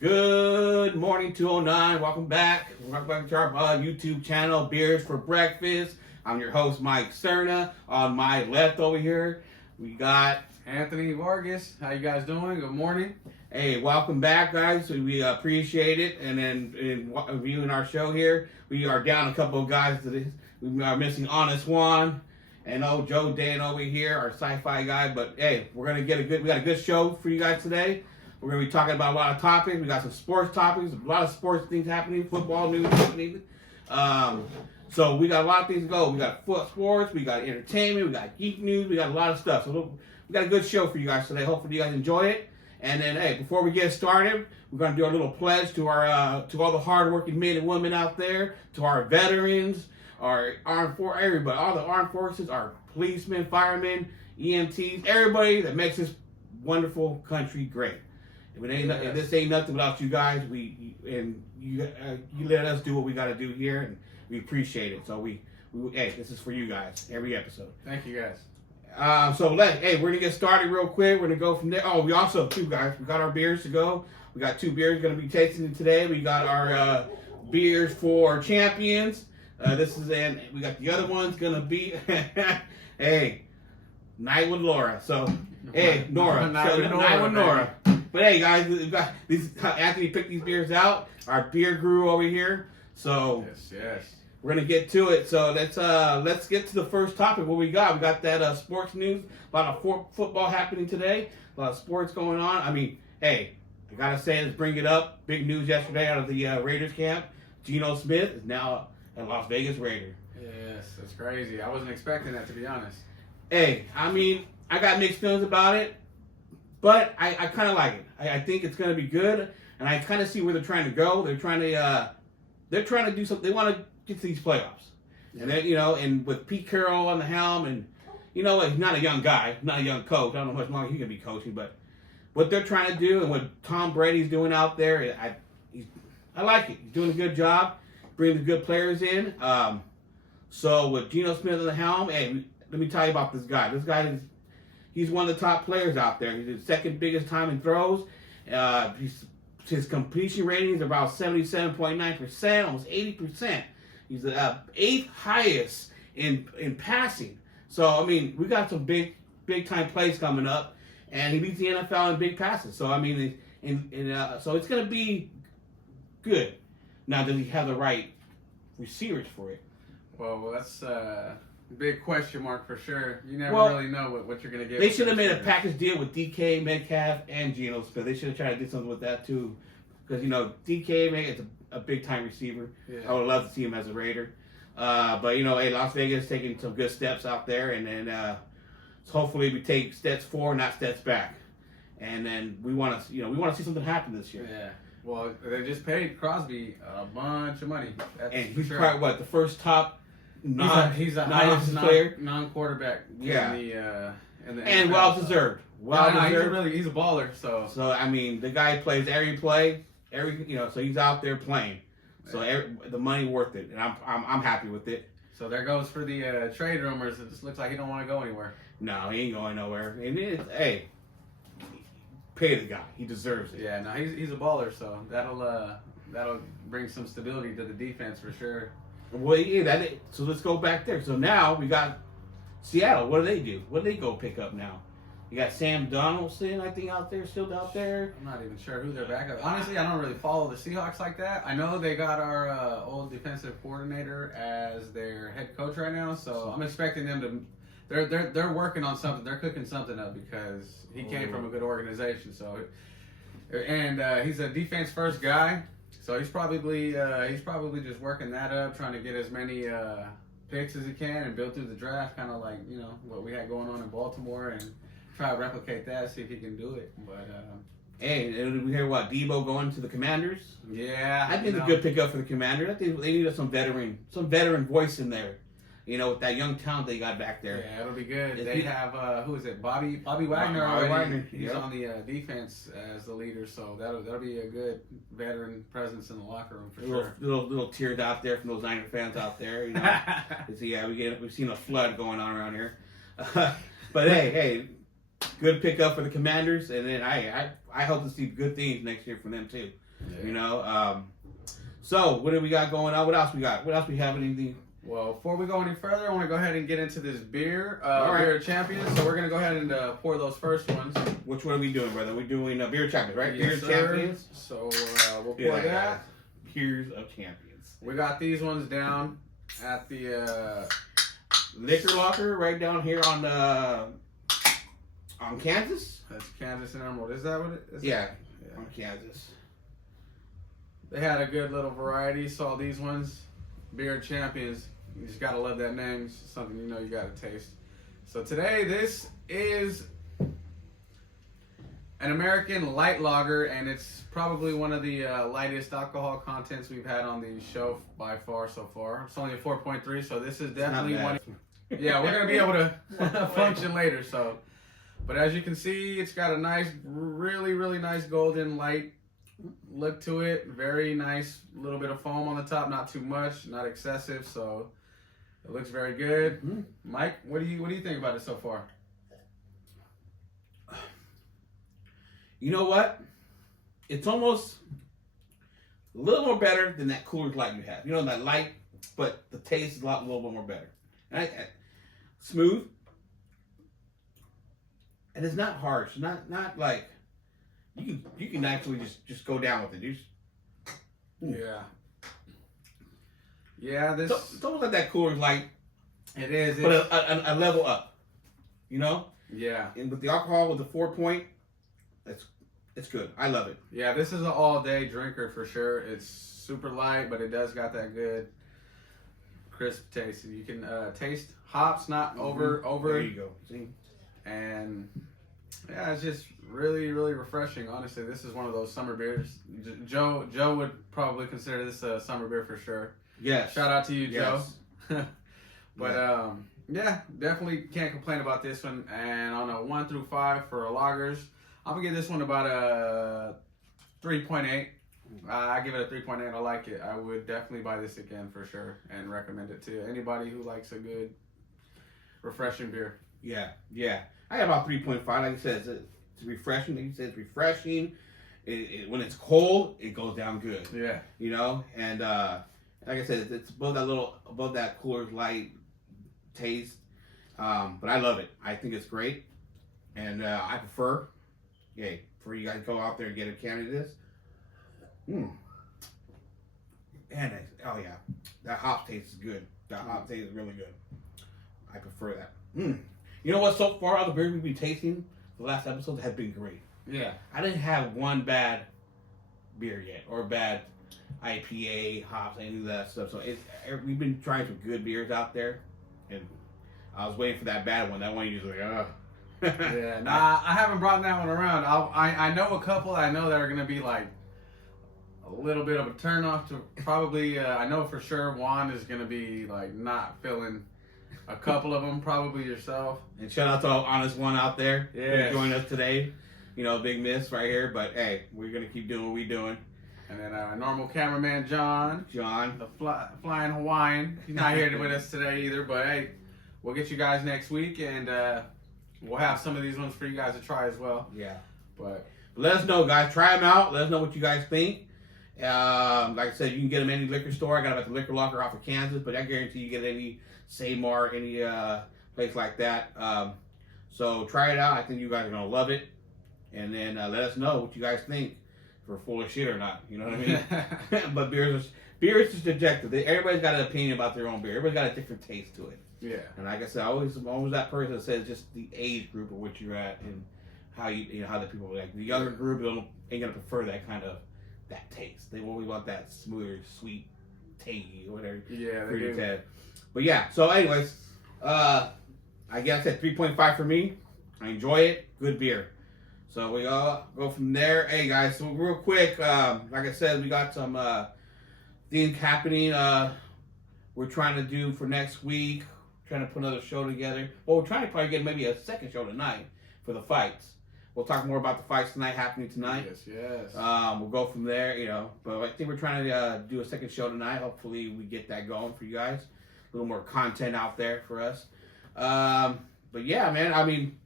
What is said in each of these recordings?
Good morning, 209. Welcome back. Welcome back to our YouTube channel, Beers for Breakfast. I'm your host, Mike Cerna. On my left over here, we got Anthony Vargas. How you guys doing? Good morning. Hey, welcome back, guys. We appreciate it. And then in viewing our show here, we are down a couple of guys today. We are missing Honest Juan and Joe Dan over here, our sci-fi guy. But hey, we got a good show for you guys today. We're going to be talking about a lot of topics. We got some sports topics, a lot of sports things happening, football news happening. So we got a lot of things to go. We got sports, we got entertainment, we got geek news, we got a lot of stuff. So we got a good show for you guys today. Hopefully you guys enjoy it. And then, hey, before we get started, we're going to do a little pledge to our to all the hardworking men and women out there, to our veterans, our armed forces, everybody, all the armed forces, our policemen, firemen, EMTs, everybody that makes this wonderful country great. If this ain't nothing without you guys, you let us do what we got to do here, and we appreciate it. So hey, this is for you guys every episode. Thank you guys. We're gonna get started real quick. We're gonna go from there. Oh, we also too, guys. We got our beers to go. We got 2 beers gonna be tasting today. We got our beers for champions. We got the other ones gonna be hey, Night with Laura. So hey, Nora. Night with Nora. But hey, guys, we got these. Anthony picked these beers out. Our beer guru over here. So yes. We're gonna get to it. So let's get to the first topic. What we got? We got that sports news. A lot of football happening today. A lot of sports going on. I mean, hey, I gotta say, let's bring it up. Big news yesterday out of the Raiders camp. Geno Smith is now a Las Vegas Raider. Yes, that's crazy. I wasn't expecting that, to be honest. Hey, I mean, I got mixed feelings about it, but I kind of like it. I think it's gonna be good, and I kind of see where they're trying to go. They're trying to do something. They want to get to these playoffs. And then, and with Pete Carroll on the helm, and he's not a young guy, not a young coach. I don't know how much longer he can be coaching, but what they're trying to do and what Tom Brady's doing out there, I like it. He's doing a good job, bringing the good players in. So with Geno Smith on the helm, hey, let me tell you about this guy. This guy he's one of the top players out there. He's the second biggest time in throws. His completion rating is about 77.9%, almost 80%. He's the 8th highest in passing. So, I mean, we got some big time plays coming up, and he leads the NFL in big passes. So, I mean, so it's going to be good. Now, does he have the right receivers for it? Well, that's a big question mark for sure. You never really know what you're going to get. They should have made a package deal with DK Metcalf and Geno Smith. They should have tried to do something with that, too. Because, DK Metcalf is a big-time receiver. Yeah. I would love to see him as a Raider. But, hey, Las Vegas is taking some good steps out there. And then hopefully we take steps forward, not steps back. And then we want to see something happen this year. Yeah. Well, they just paid Crosby a bunch of money. That's and he's probably, the first top he's a highest non-quarterback in the and well-deserved. He's a baller. So, I mean, the guy plays every play. So he's out there playing. So the money worth it, and I'm happy with it. So there goes for the trade rumors. It just looks like he don't want to go anywhere. No, he ain't going nowhere. And hey, pay the guy. He deserves it. Yeah, no, he's a baller. So that'll bring some stability to the defense for sure. Well, yeah, so let's go back there. So now we got Seattle. What do they do? What do they go pick up now? You got Sam Donaldson, I think, still out there. I'm not even sure who their backup. Honestly, I don't really follow the Seahawks like that. I know they got our old defensive coordinator as their head coach right now, so I'm expecting them to. They're working on something. They're cooking something up because he came from a good organization. So, and he's a defense first guy, so he's probably just working that up, trying to get as many picks as he can and build through the draft, kind of like what we had going on in Baltimore and. Try to replicate that, see if he can do it. But hey, did we hear what Debo going to the Commanders? Yeah, I think it's a good pickup for the Commanders. I think they need some veteran voice in there. With that young talent they got back there. Yeah, it'll be good. They have who is it? Bobby Wagner already. Wagner. He's on the defense as the leader, so that'll be a good veteran presence in the locker room for sure. Little tears out there from those Niner fans out there. We've seen a flood going on around here. But hey. good pickup for the Commanders, and then I hope to see good things next year from them too. Yeah. You know. So what do we got going on? What else we got? What else we have? Anything? Well, before we go any further, I want to go ahead and get into this beer, All right. Beer Champions. So we're gonna go ahead and pour those first ones. Which one are we doing, brother? We're doing Beer Champions, right? Yes, Beer sir. Champions. So we'll pour Yeah, that. guys. Beers of Champions. We got these ones down at the Liquor Locker right down here on Kansas. that's Kansas and Emerald. Is that what it is? Yeah, Yeah. on Kansas. They had a good little variety. Saw these ones, Beer Champions. You just gotta love that name. It's something you know you gotta taste. So today, this is an American light lager, and it's probably one of the lightest alcohol contents we've had on the show by far so far. It's only a 4.3, so this is definitely Not one. bad. Yeah, we're gonna be able to function later. So, but as you can see, it's got a nice, really, really nice golden light look to it. Very nice, little bit of foam on the top, not too much, not excessive. So it looks very good. Mhm. Mike, what do you think about it so far? You know what? It's almost a little more better than that Coors Light you have. You know, that light, but the taste is a little bit more better. Smooth, and it's not harsh. Not like you can actually just go down with it. Yeah. Yeah, this It's almost like that Coors Light, it is. but It's, a level up. You know, yeah, and with the alcohol with the 4 point, it's good. I love it. yeah. This is an all-day drinker for sure. It's super light, but it does got that good crisp taste. You can taste hops, not over. There you go. See, And yeah, it's just really, really refreshing. Honestly, this is one of those summer beers. Joe would probably consider this a summer beer for sure. yes. Shout out to you, Yes. Joe. But yeah, definitely can't complain about this one. And on a 1 through 5 for lagers, I'm gonna give this one about a 3.8. I give it a 3.8. I like it. I would definitely buy this again for sure and recommend it to anybody who likes a good, refreshing beer. Yeah. I got about 3.5. Like I said, it's refreshing. Like you said, it's refreshing. When it's cold, it goes down good. Yeah. You know, and like I said, it's above that Coors Light taste. But I love it. I think it's great, and I prefer, for you guys to go out there and get a can of this. And oh yeah, that hop taste is good. That hop taste is really good. I prefer that. You know what? So far, all the beers we've been tasting the last episodes have been great. Yeah. I didn't have one bad beer yet, or bad IPA, hops, any of that stuff. So we've been trying some good beers out there, and I was waiting for that bad one. That one you just like, ugh. Yeah, nah, I haven't brought that one around. I know a couple I know that are gonna be like a little bit of a turnoff to probably. I know for sure Juan is gonna be like not feeling a couple of them. Probably yourself. And shout out to all Honest One out there Yes. who joined us today. You know, big miss right here, but hey, we're gonna keep doing what we're doing. And then our normal cameraman John, John, the flying Hawaiian. He's not here with us today either, but hey, we'll get you guys next week, and we'll have some of these ones for you guys to try as well. yeah. But Let us know, guys. Try them out. Let us know what you guys think. Like I said, you can get them any liquor store. I got them at the Liquor Locker off of Kansas, but I guarantee you get any Seymour, any place like that. So try it out. I think you guys are gonna love it, and then let us know what you guys think. If we're full of shit or not, you know what I mean? But beer is just subjective. Everybody's got an opinion about their own beer. Everybody's got a different taste to it. yeah, And like I said, I'm always that person that says just the age group of which you're at and how you know how the people like the younger group ain't gonna prefer that taste. They always want that smoother, sweet, tangy, or whatever. yeah, they Fruity do. taste. But yeah, so anyways, I guess at 3.5 for me. I enjoy it. Good beer. So we all go from there. Hey guys, so real quick, like I said, we got some things happening. We're trying to do for next week. Trying to put another show together. Well, we're trying to probably get maybe a second show tonight for the fights. We'll talk more about the fights tonight happening tonight. Yes. We'll go from there, you know. But I think we're trying to do a second show tonight. Hopefully we get that going for you guys. A little more content out there for us. But yeah, man, I mean,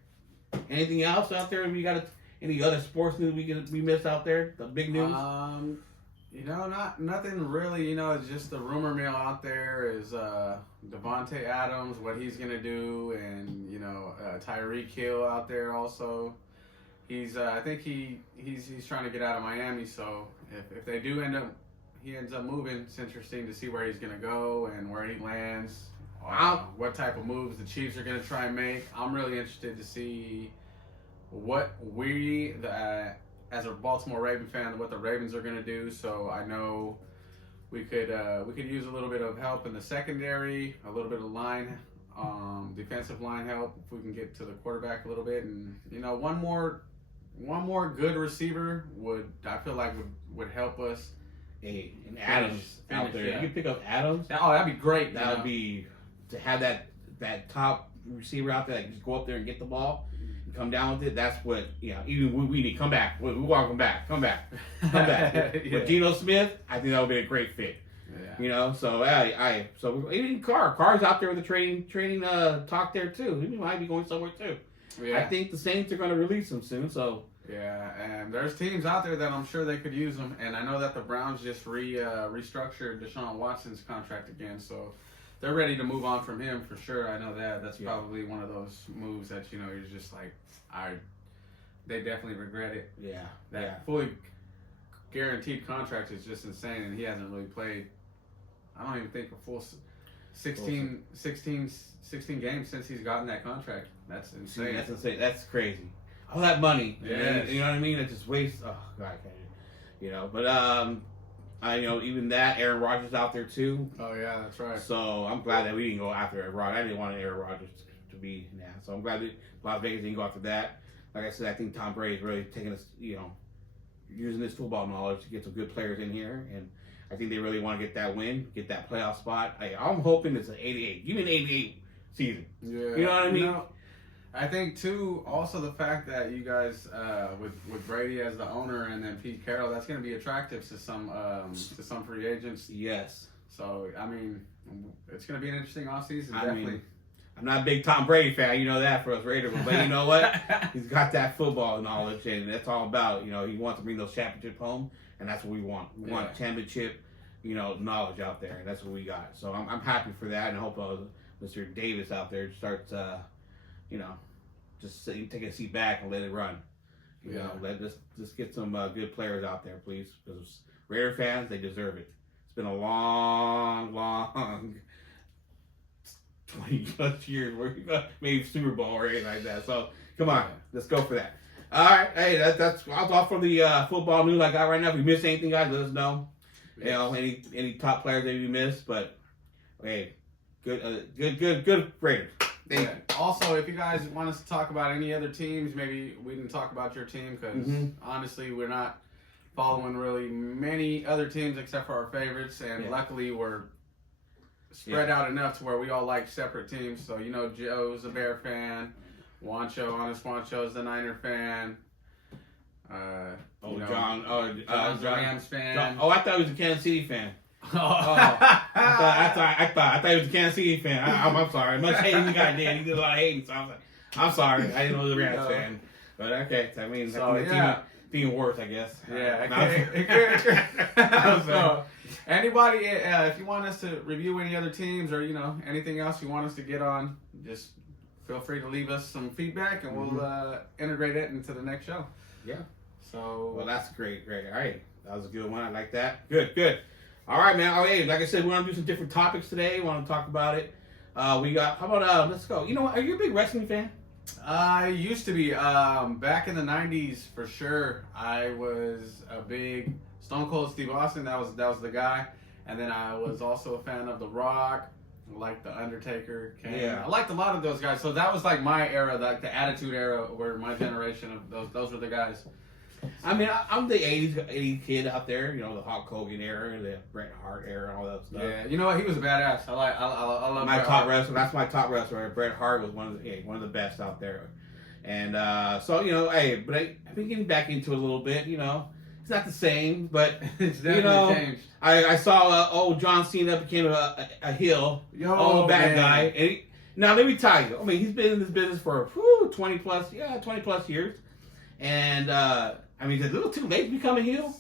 Anything else out there? We got any other sports news we missed out there? The big news. Nothing really. It's just the rumor mill out there is Devontae Adams, what he's gonna do, and Tyreek Hill out there also. I think he's trying to get out of Miami. So if they do he ends up moving. It's interesting to see where he's gonna go and where he lands. What type of moves the Chiefs are gonna try and make. I'm really interested to see what as a Baltimore Raven fan, what the Ravens are going to do. So I know we could use a little bit of help in the secondary, a little bit of defensive line help if we can get to the quarterback a little bit, and one more good receiver would help us. Hey, and Adams out there. Yeah. You pick up Adams. That'd be great. That would be to have that top receiver out there that can just go up there and get the ball. Come down with it. That's what even we need. Come back. We want to come back. Yeah. With Geno Smith, I think that would be a great fit. Yeah. So even Carr's out there with the training talk there too. He might be going somewhere too. Yeah. I think the Saints are going to release him soon. So yeah, and there's teams out there that I'm sure they could use him. And I know that the Browns just restructured Deshaun Watson's contract again, so they're ready to move on from him for sure. I know that. That's probably one of those moves that you're just like, they definitely regret it. Yeah. That fully guaranteed contract is just insane, and he hasn't really played. I don't even think a full 16 games since he's gotten that contract. That's insane. That's insane. That's crazy. All that money. Yes. You know what I mean? It just wastes. Oh God, I can't. But even that Aaron Rodgers out there too. Oh yeah, that's right. So I'm glad that we didn't go after Aaron Rodgers. I didn't want Aaron Rodgers to be now. So I'm glad that Las Vegas didn't go after that. Like I said, I think Tom Brady's really taking us, using his football knowledge to get some good players in here, and I think they really want to get that win, get that playoff spot. I'm hoping it's an 88. Give me an 88 season. Yeah. You know what I mean? I think too. Also, the fact that you guys, with Brady as the owner and then Pete Carroll, that's going to be attractive to some free agents. Yes. So I mean, it's going to be an interesting offseason. Definitely. I'm not a big Tom Brady fan, you know that for us Raiders, but you know what? He's got that football knowledge, and that's all about. He wants to bring those championships home, and that's what we want. We want championship, knowledge out there, and that's what we got. So I'm happy for that, and I hope Mr. Davis out there starts, just take a seat back and let it run. Let just get some good players out there, please, because Raider fans, they deserve it. It's been a long 20 plus years where we got maybe Super Bowl or anything like that. So come on, let's go for that. All right, hey, that's all from the football news I got right now. If you missed anything, guys, let us know. Yes. Any top players that you missed, but hey, good Raiders. Also, if you guys want us to talk about any other teams, maybe we didn't talk about your team because honestly, we're not following really many other teams except for our favorites, and luckily we're spread out enough to where we all like separate teams. So Joe's a Bear fan, Honest Juancho's the Niner fan. John's a Rams fan. I thought he was a Kansas City fan. I thought he was a Kansas City fan. I'm sorry. Much hating the guy did. He did a lot of hating. So I was like, I'm sorry. I didn't know he was a Rams fan. But okay, I mean, team worse, I guess. Yeah. So, anybody, if you want us to review any other teams or anything else you want us to get on, just feel free to leave us some feedback, and we'll integrate it into the next show. Yeah. So. Well, that's great. All right, that was a good one. I like that. Good. All right, man. Oh, hey, like I said, we want to do some different topics today. We want to talk about it. We got. How about let's go. You know what? Are you a big wrestling fan? I used to be. Back in the '90s, for sure. I was a big Stone Cold Steve Austin. That was the guy. And then I was also a fan of The Rock. I liked The Undertaker. Kane. Yeah. I liked a lot of those guys. So that was like my era, like the Attitude Era, where my generation of those were the guys. I mean, I'm the 80s kid out there, the Hulk Hogan era, the Bret Hart era, and all that stuff. Yeah, you know what? He was a badass. I love my Bret top Hart. wrestler. That's my top wrestler. Bret Hart was one of the best out there. And so but I've been getting back into it a little bit. It's not the same, but it's definitely changed. I saw John Cena became a heel, bad guy, and Now let me tell you. I mean, he's been in this business for 20 plus years, and I mean, is it a little too late to become a heel?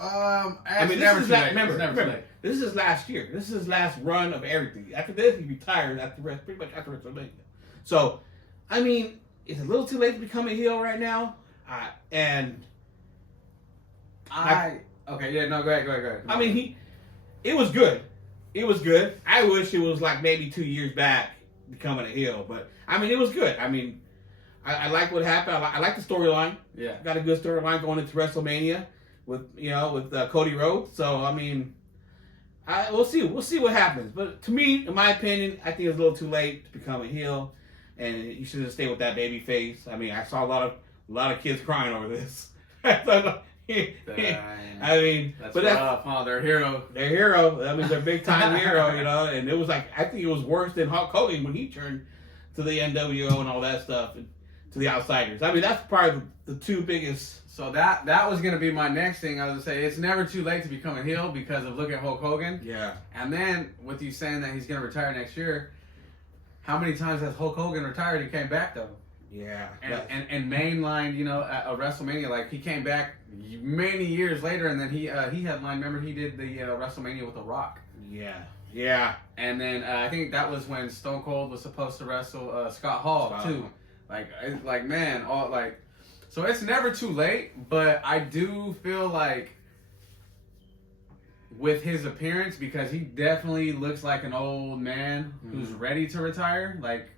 I mean, never this is too not, late. remember, It's never too remember, late. this is his last year. This is his last run of everything. After this, he retires. Pretty much after WrestleMania. So, I mean, it's a little too late to become a heel right now. And Okay, yeah, no, go ahead. I mean, it was good. It was good. I wish it was like maybe 2 years back becoming a heel, but I mean, it was good. I mean, I like what happened. I like the storyline. Yeah. Got a good storyline going into WrestleMania with Cody Rhodes. So I mean, we'll see. We'll see what happens. But to me, in my opinion, I think it's a little too late to become a heel, and you should just stay with that baby face. I mean, I saw a lot of kids crying over this. I mean, that's but rough, huh? Their hero. their hero. I mean, their big time hero, and it was like, I think it was worse than Hulk Hogan when he turned to the NWO and all that stuff, and to the Outsiders. I mean, that's probably the two biggest. So that was gonna be my next thing. I was gonna say it's never too late to become a heel because of look at Hulk Hogan. Yeah. And then with you saying that he's gonna retire next year, how many times has Hulk Hogan retired and came back though? Yeah. And mainlined, at a WrestleMania, like he came back many years later, and then he headlined. Remember, he did the WrestleMania with The Rock. Yeah. And then I think that was when Stone Cold was supposed to wrestle Scott Hall too. Like man, so it's never too late. But I do feel like with his appearance, because he definitely looks like an old man who's ready to retire. Like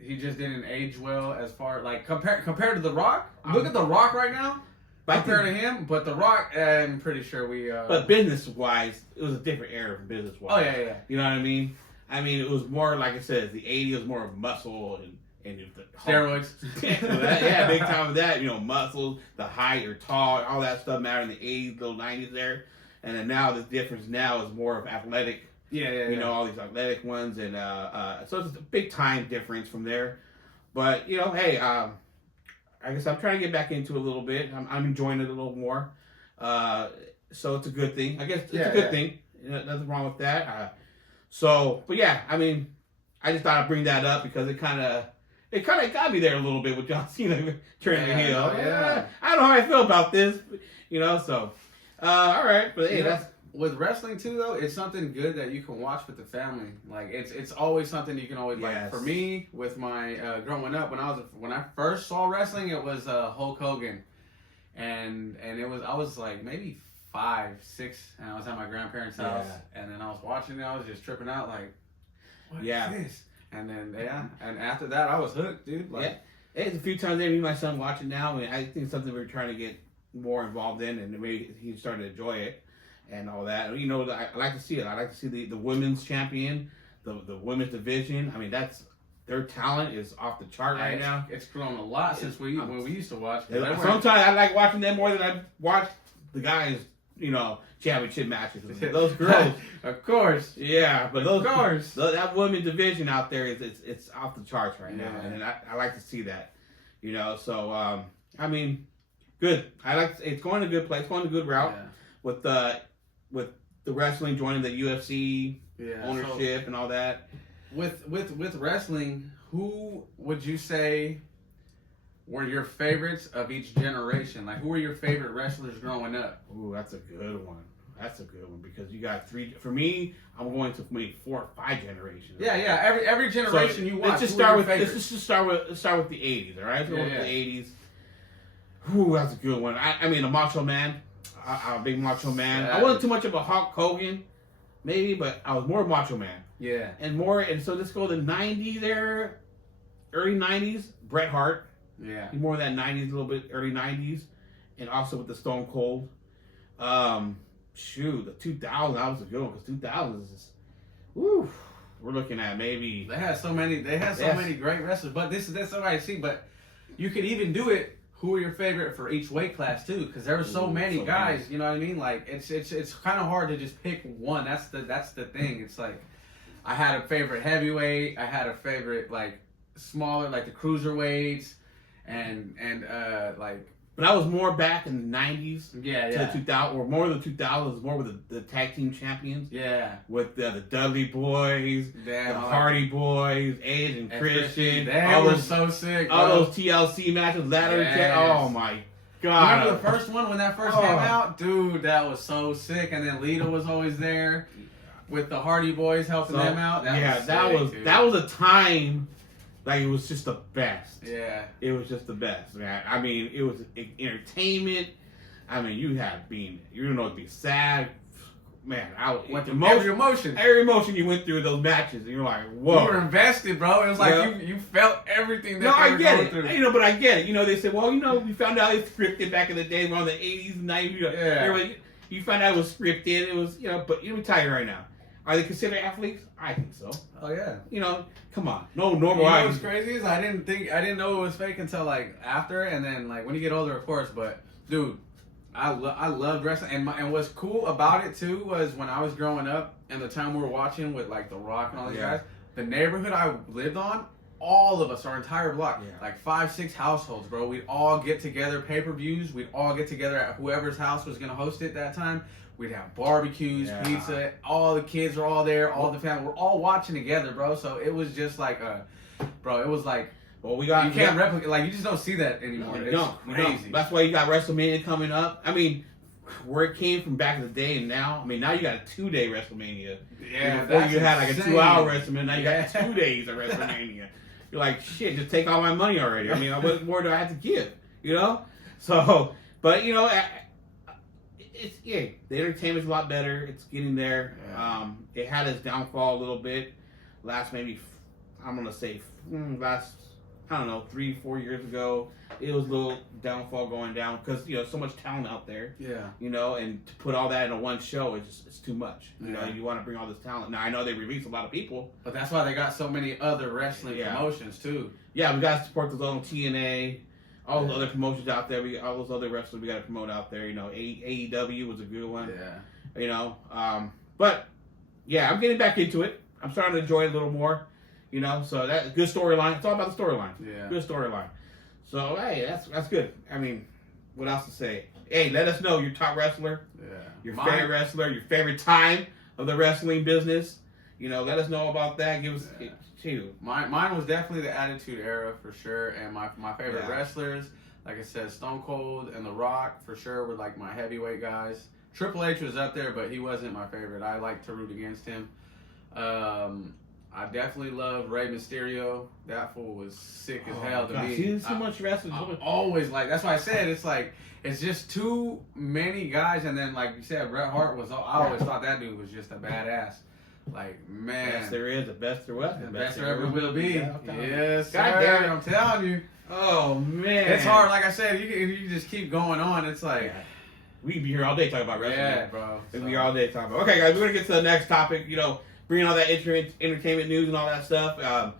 he just didn't age well as far compared to The Rock. Look at The Rock right now. Compared to him, but The Rock, I'm pretty sure we. But business wise, it was a different era from business wise. Oh yeah. You know what I mean? I mean, it was more like I said, the '80s was more of muscle and the Steroids. yeah, big time with that. Muscles, the height, or tall, all that stuff mattered in the '80s, little '90s there. And then now the difference now is more of athletic. Yeah. All these athletic ones, and so it's a big time difference from there. But hey, I guess I'm trying to get back into it a little bit. I'm enjoying it a little more. So it's a good thing. I guess it's a good thing. Nothing wrong with that. But yeah, I mean, I just thought I'd bring that up because it kind of got me there a little bit with John Cena turning the heel. Yeah. I don't know how I feel about this, so. All right, but hey, that's. With wrestling too, though, it's something good that you can watch with the family. Like it's always something you can always like. For me, with my growing up, when I first saw wrestling, it was Hulk Hogan, and I was like maybe 5, 6, and I was at my grandparents' house, and then I was watching it. I was just tripping out, like, what is this? And then and after that, I was hooked, dude. It's a few times there, me and my son watch it now, and I think it's something we're trying to get more involved in, and maybe he's starting to enjoy it. And all that, I like to see it. I like to see the women's champion, the women's division. I mean, their talent is off the chart right now. It's grown a lot since when we used to watch. Sometimes I like watching them more than I watch the guys, championship matches. Those girls, of course. Yeah, but of course, that women's division out there it's off the charts right now, and I like to see that. So I mean, good. It's going a good place. It's going a good route with the wrestling joining the UFC ownership and all that. With wrestling, who would you say were your favorites of each generation? Like, who were your favorite wrestlers growing up? Ooh, that's a good one. Because you got 3. For me, I'm going to maybe 4 or 5 generations. Yeah. Every generation you watch. Let's just start with the 80s. All right, let's go with the 80s. Ooh, that's a good one. I mean, a Macho Man. I'm a big Macho Man. I wasn't too much of a Hulk Hogan, maybe, but I was more Macho Man. Yeah. And so let's go to the 90s there, early 90s, Bret Hart. Yeah. More of that 90s, a little bit early 90s, and also with the Stone Cold. The 2000s, that was a good one, because 2000s is, we're looking at maybe. They had so many great wrestlers, but that's all I see. But you could even do it. Who are your favorite for each weight class too? Because there were so many guys. You know what I mean? Like it's kind of hard to just pick one. That's the thing. It's like I had a favorite heavyweight. I had a favorite like smaller, like the cruiserweights, and like But I was more back in the 90s Yeah, to yeah. the 2000, or more of the 2000s, more with the tag team champions. Yeah. With the Dudley Boys, Damn, the I like Hardy Boys, Edge and Christian. That all was those, so sick, bro. all those TLC matches, ladder Yes. attack. Oh my God. Remember the first one when that first came out? Dude, that was so sick. And then Lita was always there with the Hardy Boys helping them out. That was a time like it was just the best. Yeah. It was just the best, man. I mean, it was entertainment. I mean, you don't know, to be sad. Man, Went through every emotion. Every emotion you went through in those matches, and you're like, whoa. You were invested, bro. It was like you felt everything that no, they I were get going it. through. But I get it. They said, well, we found out it's scripted back in the day, around the 80s and 90s. Yeah. You found out it was scripted. It was, but let me tell you right now. Are they considered athletes? I think so. Oh yeah. Come on. No normal. You know what's crazy is I didn't know it was fake until like after, and then like when you get older, of course. But dude, I loved wrestling, and what's cool about it too was when I was growing up and the time we were watching with like The Rock and all these guys, the neighborhood I lived on, all of us, our entire block, like 5-6 households, bro. We'd all get together, pay-per-views. We'd all get together at whoever's house was gonna host it that time. We'd have barbecues, pizza. All the kids are all there. All the family. We're all watching together, bro. So it was just like bro. It was like, well, you can't replicate. Like you just don't see that anymore. No, it's crazy. That's why you got WrestleMania coming up. I mean, where it came from back in the day and now. I mean, now you got a 2-day WrestleMania. Yeah, before you had like a insane. 2-hour WrestleMania. Now you got 2 days of WrestleMania. You're like, shit, just take all my money already. I mean, what more do I have to give? So, but the entertainment's a lot better. It's getting there. Yeah. It had its downfall a little bit. Last 3-4 years ago, it was a little downfall going down because so much talent out there. Yeah. And to put all that into one show, it's too much. Yeah. You want to bring all this talent. Now I know they release a lot of people, but that's why they got so many other wrestling promotions too. Yeah, we got to support those on TNA. All those other promotions out there, all those other wrestlers we got to promote out there. AEW was a good one. Yeah. But yeah, I'm getting back into it. I'm starting to enjoy it a little more. So that's good storyline. It's all about the storyline. Yeah. Good storyline. So hey, that's good. I mean, what else to say? Hey, let us know your top wrestler. Yeah. Your favorite wrestler. Your favorite time of the wrestling business. Let us know about that. Give us. Mine was definitely the Attitude Era for sure, and my favorite wrestlers, like I said, Stone Cold and The Rock for sure were like my heavyweight guys. Triple H was up there, but he wasn't my favorite. I like to root against him. I definitely love Rey Mysterio. That fool was sick as hell to me. He's so much wrestling. Always like that's why I said it's just too many guys, and then like you said, Bret Hart was. I always thought that dude was just a badass. Like, man. Best there is, the best there was. The best there ever will be. Yes, God sir. damn it. I'm telling you. Oh, man. It's hard. Like I said, you just keep going on. It's like... We can be here all day talking about wrestling. Yeah, bro. We can be here all day talking about... Okay, guys, we're going to get to the next topic. Bringing all that entertainment news and all that stuff.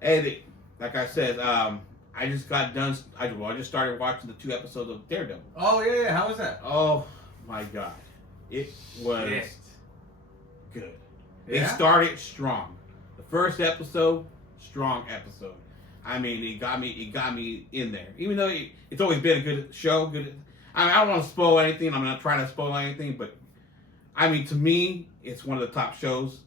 Like I said, I just got done... I just started watching the 2 episodes of Daredevil. Oh, yeah. How was that? Oh, my God. It was good. Yeah? It started strong. The first episode, strong episode. I mean, it got me in there. Even though it's always been a good show. I don't want to spoil anything. I'm not trying to spoil anything, but I mean, to me, it's one of the top shows.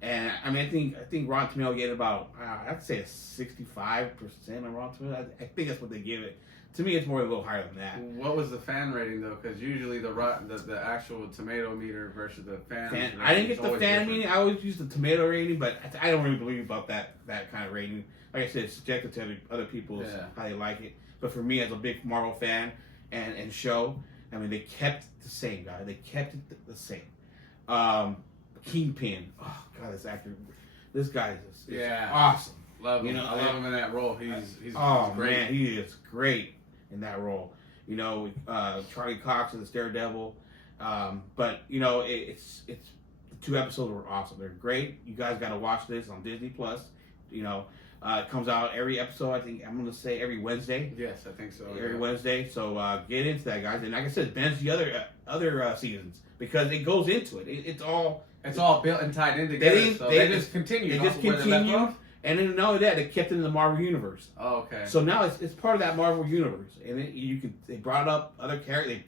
And I mean, I think Rotten Tomatoes get about I'd say a 65% on Rotten Tomatoes. I think that's what they give it. To me, it's more a little higher than that. What was the fan rating though? Because usually the actual tomato meter versus the fan. I didn't get the fan rating. I always use the tomato rating, but I don't really believe about that kind of rating. Like I said, it's subjective to other people's how they like it. But for me, as a big Marvel fan and show, I mean, they kept it the same, guy. They kept it the same. Kingpin. Oh God, this guy is awesome. Love him. I love him in that role. He's great. Man, he is great in that role. Charlie Cox is the Daredevil. But it's the 2 episodes were awesome. They're great. You guys got to watch this on Disney Plus. It comes out every episode. I think I'm gonna say every Wednesday. Yes, I think so. Every Wednesday. So get into that, guys. And like I said, binge the other seasons because it goes into it. It's all built and tied in together. They just continue. They just continue. And then not only that, they kept it in the Marvel universe. Oh, okay. So now it's part of that Marvel universe, and they brought up other characters.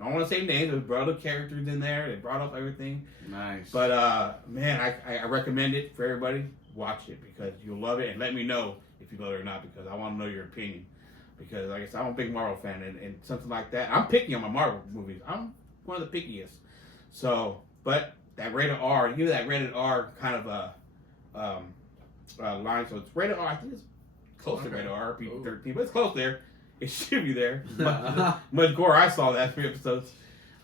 I don't want to say names. They brought up characters in there. They brought up everything. Nice. But man, I recommend it for everybody. Watch it because you'll love it, and let me know if you love it or not because I want to know your opinion. Because like I said, I'm a big Marvel fan, and something like that, I'm picky on my Marvel movies. I'm one of the pickiest. So, but that rated R, you know that rated R kind of line. So it's rated R. I think it's close to rated R, PG-13, but it's close there. It should be there. Much gore. I saw that 3 episodes.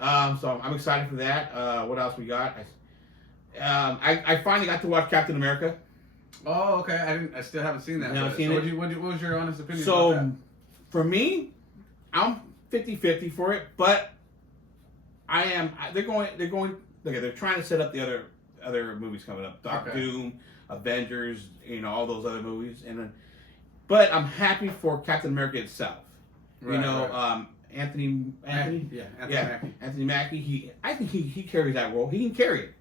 So I'm excited for that. What else we got? I finally got to watch Captain America. Oh, okay. I still haven't seen that. You haven't seen it? it? What was your honest opinion So, about that? for me, I'm 50-50 for it, but they're trying to set up the other movies coming up. Doctor Doom, Avengers, all those other movies. But I'm happy for Captain America itself. Anthony Mackie. I think he carries that role. He can carry it.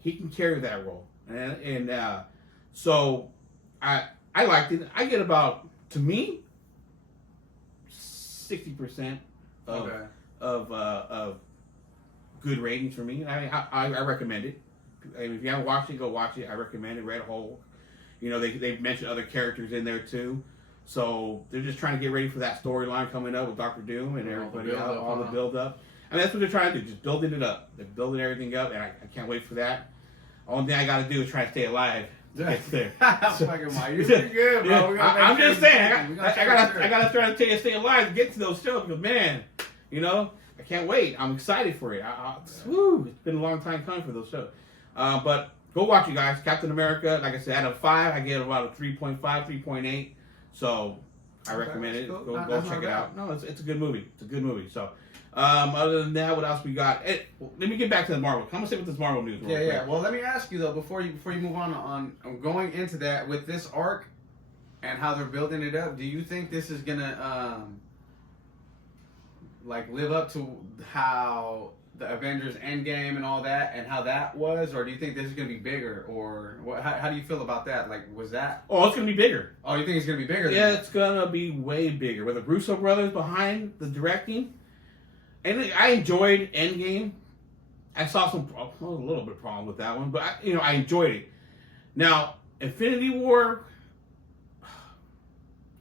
He can carry that role, and so I liked it. I get about, to me, 60% of good ratings for me. I recommend it. I mean, if you haven't watched it, go watch it. I recommend it. Red Hulk. They've mentioned other characters in there too. So they're just trying to get ready for that storyline coming up with Doctor Doom and everybody else, all the build up. And that's what they're trying to do, just building it up. They're building everything up, and I can't wait for that. Only thing I got to do is try to stay alive. Get there. You're pretty good, bro. I'm just saying, I gotta try to stay alive to get to those shows because, man, I can't wait. I'm excited for it. It's been a long time coming for those shows. But go watch it, guys. Captain America, like I said, out of 5, I give it about a 3.5, 3.8. So I recommend it. Go check it out. No, it's a good movie. It's a good movie. So other than that, what else we got? Let me get back to the Marvel. Come on, sit with this Marvel news. Yeah. Well, let me ask you though, before you move on going into that with this arc and how they're building it up. Do you think this is gonna live up to how the Avengers Endgame and all that, and how that was, or do you think this is gonna be bigger, or what? How do you feel about that? Was that? Oh, it's gonna be bigger. Oh, you think it's gonna be bigger? Yeah, it's gonna be way bigger. With the Russo brothers behind the directing, and I enjoyed Endgame. I saw a little bit of problem with that one, but I enjoyed it. Now, Infinity War.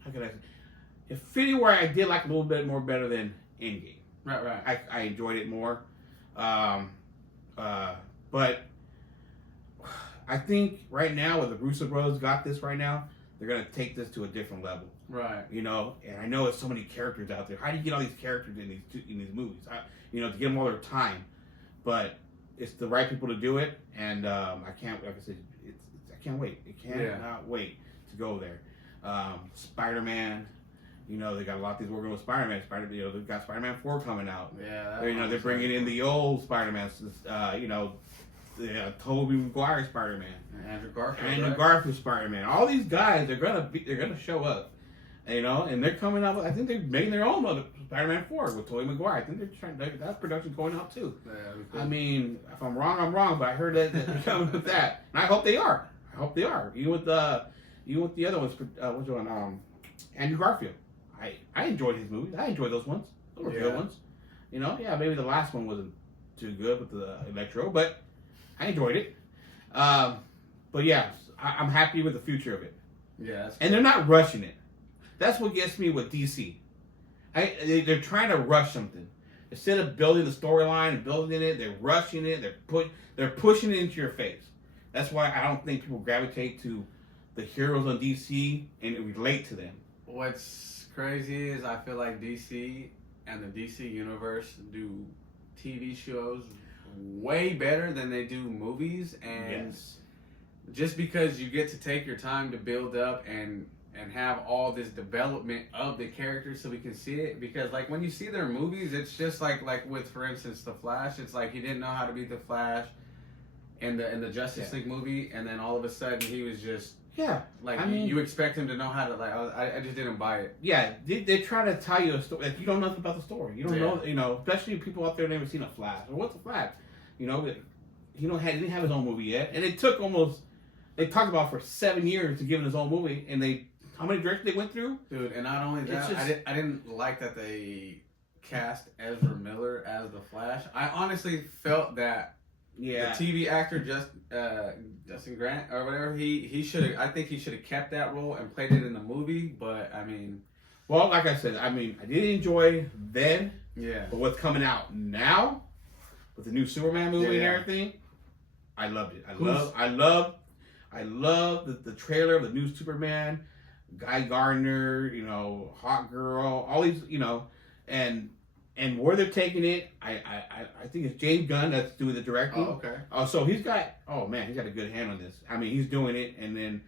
How can I say? Infinity War, I did like a little bit more better than Endgame. Right. I enjoyed it more. But I think right now, with the Russo brothers got this right now, they're gonna take this to a different level. Right. And I know there's so many characters out there. How do you get all these characters in these movies? To get them all their time, but it's the right people to do it, and I can't. Like I said, I can't wait. I cannot wait to go there. Spider-Man. They got a lot of things working with Spider-Man. They've got Spider-Man 4 coming out. Yeah. They're bringing in the old Spider-Man. Tobey Maguire Spider-Man. Andrew Garfield. Andrew Garfield Spider-Man. All these guys, they're gonna show up. And they're coming out with, I think they're making their own Spider-Man 4 with Tobey Maguire. I think they're trying. That production's going out too. Yeah, cool. I mean, if I'm wrong, I'm wrong. But I heard that they're coming with that, and I hope they are. Even with the other ones. What's one? Andrew Garfield. I enjoyed his movies. I enjoyed those ones. Those were good ones. Maybe the last one wasn't too good with the Electro, but I enjoyed it. But yeah, I'm happy with the future of it. Yeah. And they're not rushing it. That's what gets me with DC. They're trying to rush something. Instead of building the storyline and building it, they're rushing it. They're pushing it into your face. That's why I don't think people gravitate to the heroes on DC and relate to them. What's crazy is I feel like DC and the DC universe do TV shows way better than they do movies, and just because you get to take your time to build up and have all this development of the characters so we can see it, because when you see their movies, it's just like with, for instance, The Flash. It's like he didn't know how to be the Flash in the Justice League movie, and then all of a sudden he was just you expect him to know how to I just didn't buy it. Yeah, they try to tell you a story you don't know nothing about the story. You don't know, especially people out there never seen a Flash or what's a Flash. He didn't have his own movie yet, and it took almost they talked about for 7 years to give him his own movie, and how many directors they went through? Dude, and not only that, I didn't like that they cast Ezra Miller as the Flash. I honestly felt that the TV actor Justin Grant or whatever, he should have. I think he should have kept that role and played it in the movie. But I mean, well, like I said, I mean, I did enjoy then. Yeah. But what's coming out now with the new Superman movie and everything, I loved it. I love the trailer of the new Superman, Guy Gardner, you know, Hot Girl, all these, you know, and where they're taking it, I think it's James Gunn that's doing the directing. Oh, okay. So he's got a good hand on this. I mean, he's doing it, and then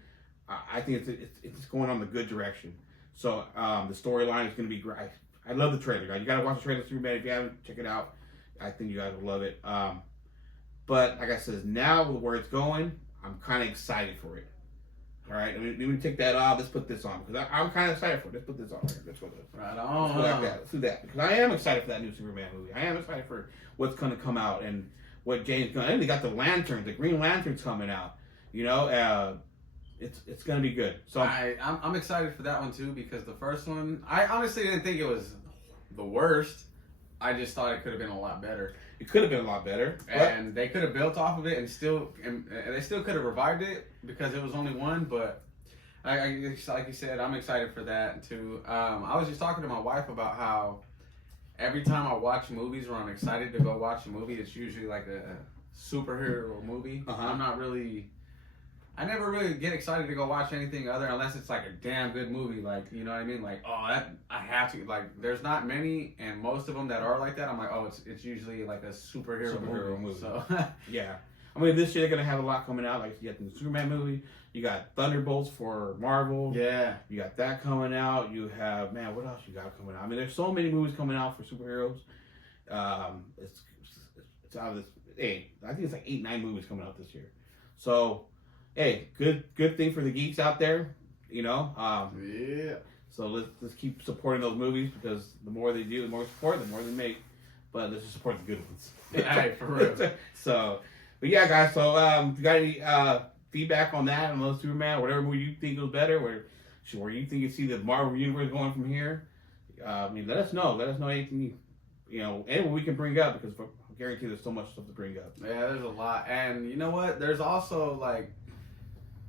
I think it's going on the good direction. So the storyline is going to be great. I love the trailer, guys. You got to watch the trailer, Superman. If you haven't, check it out. I think you guys will love it. But like I said, now where it's going, I'm kind of excited for it. All right, let me take that off. Let's put this on because I'm kind of excited for it. Let's put this on. Let's go. Right on. Let's do that because I am excited for that new Superman movie. I am excited for what's going to come out and what James Gunn. And they got the Lanterns, the Green Lanterns coming out. You know, it's going to be good. So I'm excited for that one too because the first one, I honestly didn't think it was the worst. I just thought it could have been a lot better. It could have been a lot better, and they could have built off of it, and they still could have revived it because it was only one. But like you said, I'm excited for that too. I was just talking to my wife about how every time I watch movies where I'm excited to go watch a movie, it's usually like a superhero movie. I never really get excited to go watch anything other unless it's like a damn good movie. Like, you know what I mean? Like, I have to. Like, there's not many, and most of them that are like that, I'm like, it's usually like a superhero movie. So yeah, I mean, this year they're gonna have a lot coming out. Like, you got the Superman movie, you got Thunderbolts for Marvel. Yeah, you got that coming out. You have what else you got coming out? I mean, there's so many movies coming out for superheroes. It's out of this. Hey, I think it's like 8-9 movies coming out this year. So. Hey, good thing for the geeks out there, you know. Yeah. So let's keep supporting those movies because the more they do, the more support, the more they make. But let's just support the good ones. Hey, for real. So, but yeah, guys. So, if you got any feedback on that, on those Superman, whatever movie you think was better, where you think you see the Marvel universe going from here, I mean, let us know. Let us know anything anyone we can bring up because I guarantee there's so much stuff to bring up. Yeah, there's a lot, and you know what? There's also like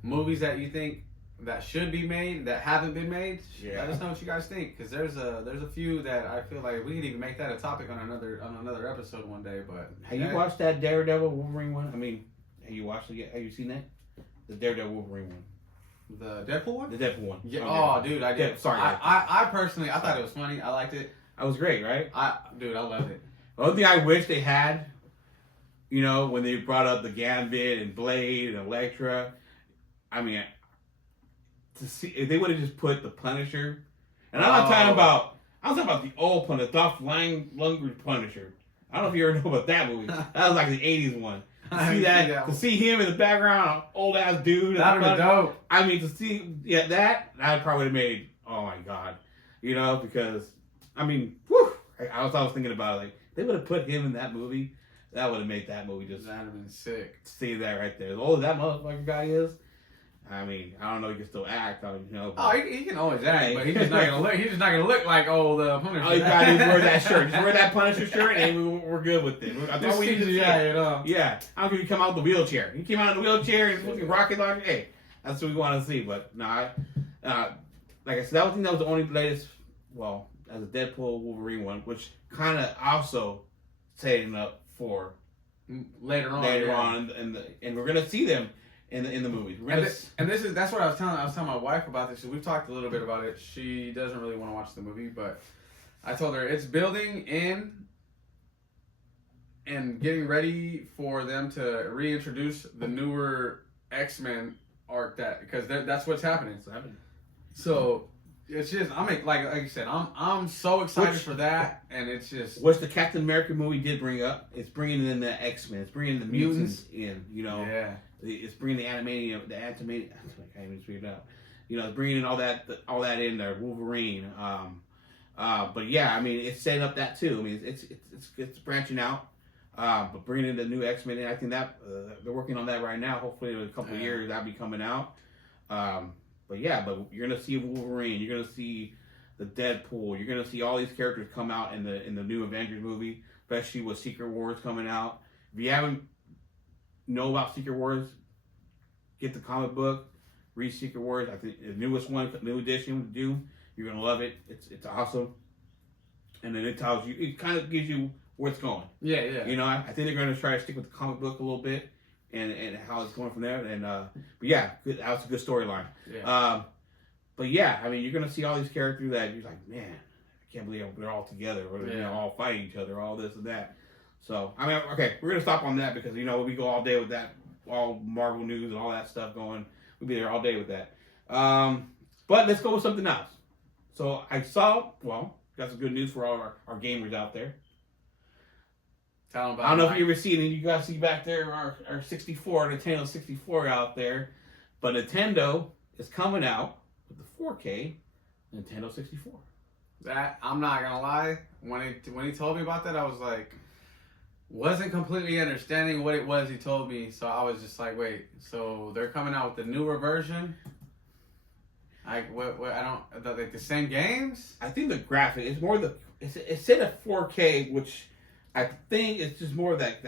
movies that you think that should be made that haven't been made. Yeah. Let us know what you guys think because there's a few that I feel like we could even make that a topic on another episode one day. But have you watched that Daredevil Wolverine one? I mean, have you watched it yet? Have you seen that? The Daredevil Wolverine one. The Deadpool one? The Deadpool one. Yeah. Oh, dude, I did. Yeah, sorry. I personally, I thought it was funny. I liked it. That was great, right? I loved it. The only thing I wish they had, when they brought up the Gambit and Blade and Elektra, I mean, to see if they would have just put the Punisher, and I'm not talking about the old Punisher, Dolph Lundgren Punisher. I don't know if you ever know about that movie. That was like the '80s one. To see him in the background, old ass dude. That would be dope. I mean, to see that probably would have made. Oh my god, because I mean, whew, I was thinking about it, like they would have put him in that movie. That would have made that movie just. That'd have been sick. See that right there. As old as that motherfucker guy is. I mean, I don't know. He can still act, he can always act, but he's just not gonna look. He's just not gonna look like old Punisher. All you gotta do is wear that shirt. Just wear that Punisher shirt, and we're good with it. I thought we just yeah. I don't think he come out in the wheelchair. He came out in the wheelchair and looking rocket launcher. Hey, that's what we want to see. But no, like I said, that was the only latest. Well, as a Deadpool Wolverine one, which kind of also setting up for later on, and we're gonna see them. In the movies, that's what I was telling my wife about this. We've talked a little bit about it. She doesn't really want to watch the movie, but I told her it's building in and getting ready for them to reintroduce the newer X-Men arc because that's what's happening. It's happening. So it's just like you said, I'm so excited for that, and it's just what the Captain America movie did bring up. It's bringing in the X-Men. It's bringing the mutants in. Yeah. It's bringing the animated. I can't even speak it out. It's bringing in all that in there. Wolverine. But yeah, I mean, it's setting up that too. I mean, it's branching out. But bringing in the new X-Men, I think that they're working on that right now. Hopefully, in a couple of years, that'll be coming out. But you're gonna see Wolverine. You're gonna see the Deadpool. You're gonna see all these characters come out in the new Avengers movie, especially with Secret Wars coming out. If you haven't know about Secret Wars, get the comic book, read Secret Wars. I think the newest one, new edition with Doom. You're gonna love it. It's awesome. And then it tells you, it kind of gives you where it's going. Yeah, yeah. You know, I think they're gonna try to stick with the comic book a little bit and how it's going from there. And but yeah, good, that was a good storyline. Yeah. But yeah, I mean, you're gonna see all these characters that you're like, man, I can't believe they're all together, or you know, all fighting each other, all this and that. So I mean, okay, we're gonna stop on that because you know we go all day with that, all Marvel news and all that stuff going. We'll be there all day with that. But let's go with something else. So I saw, got some good news for all our gamers out there. Tell them about I don't know if you ever seen it. You guys see back there our 64, Nintendo 64 out there. But Nintendo is coming out with the 4K Nintendo 64. That, I'm not gonna lie, when he told me about that, I was like, wasn't completely understanding what it was he told me. So I was just like, wait, so they're coming out with the newer version? Like what I don't like the same games? I think the graphic is more it said a 4K, which I think it's just more of that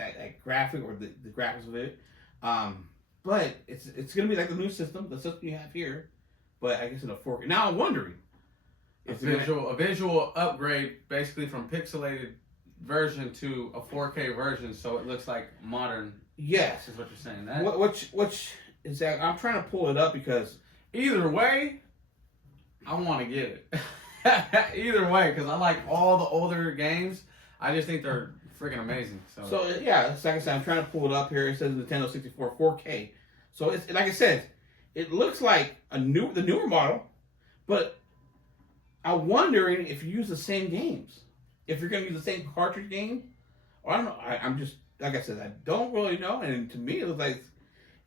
graphic or the graphics of it. But it's gonna be like the new system, the system you have here, but I guess in a 4K. Now I'm wondering A visual upgrade, basically from pixelated version to a 4K version, so it looks like modern. Yes, is what you're saying. That which is that? I'm trying to pull it up because either way, I want to get it. Either way, because I like all the older games. I just think they're freaking amazing. So yeah, it's like I said, I'm trying to pull it up here. It says Nintendo 64 4K. So it's like I said, it looks like the newer model, but I'm wondering if you use the same games. If you're going to use the same cartridge game, or I don't know. I'm just, like I said, I don't really know. And to me, it looks like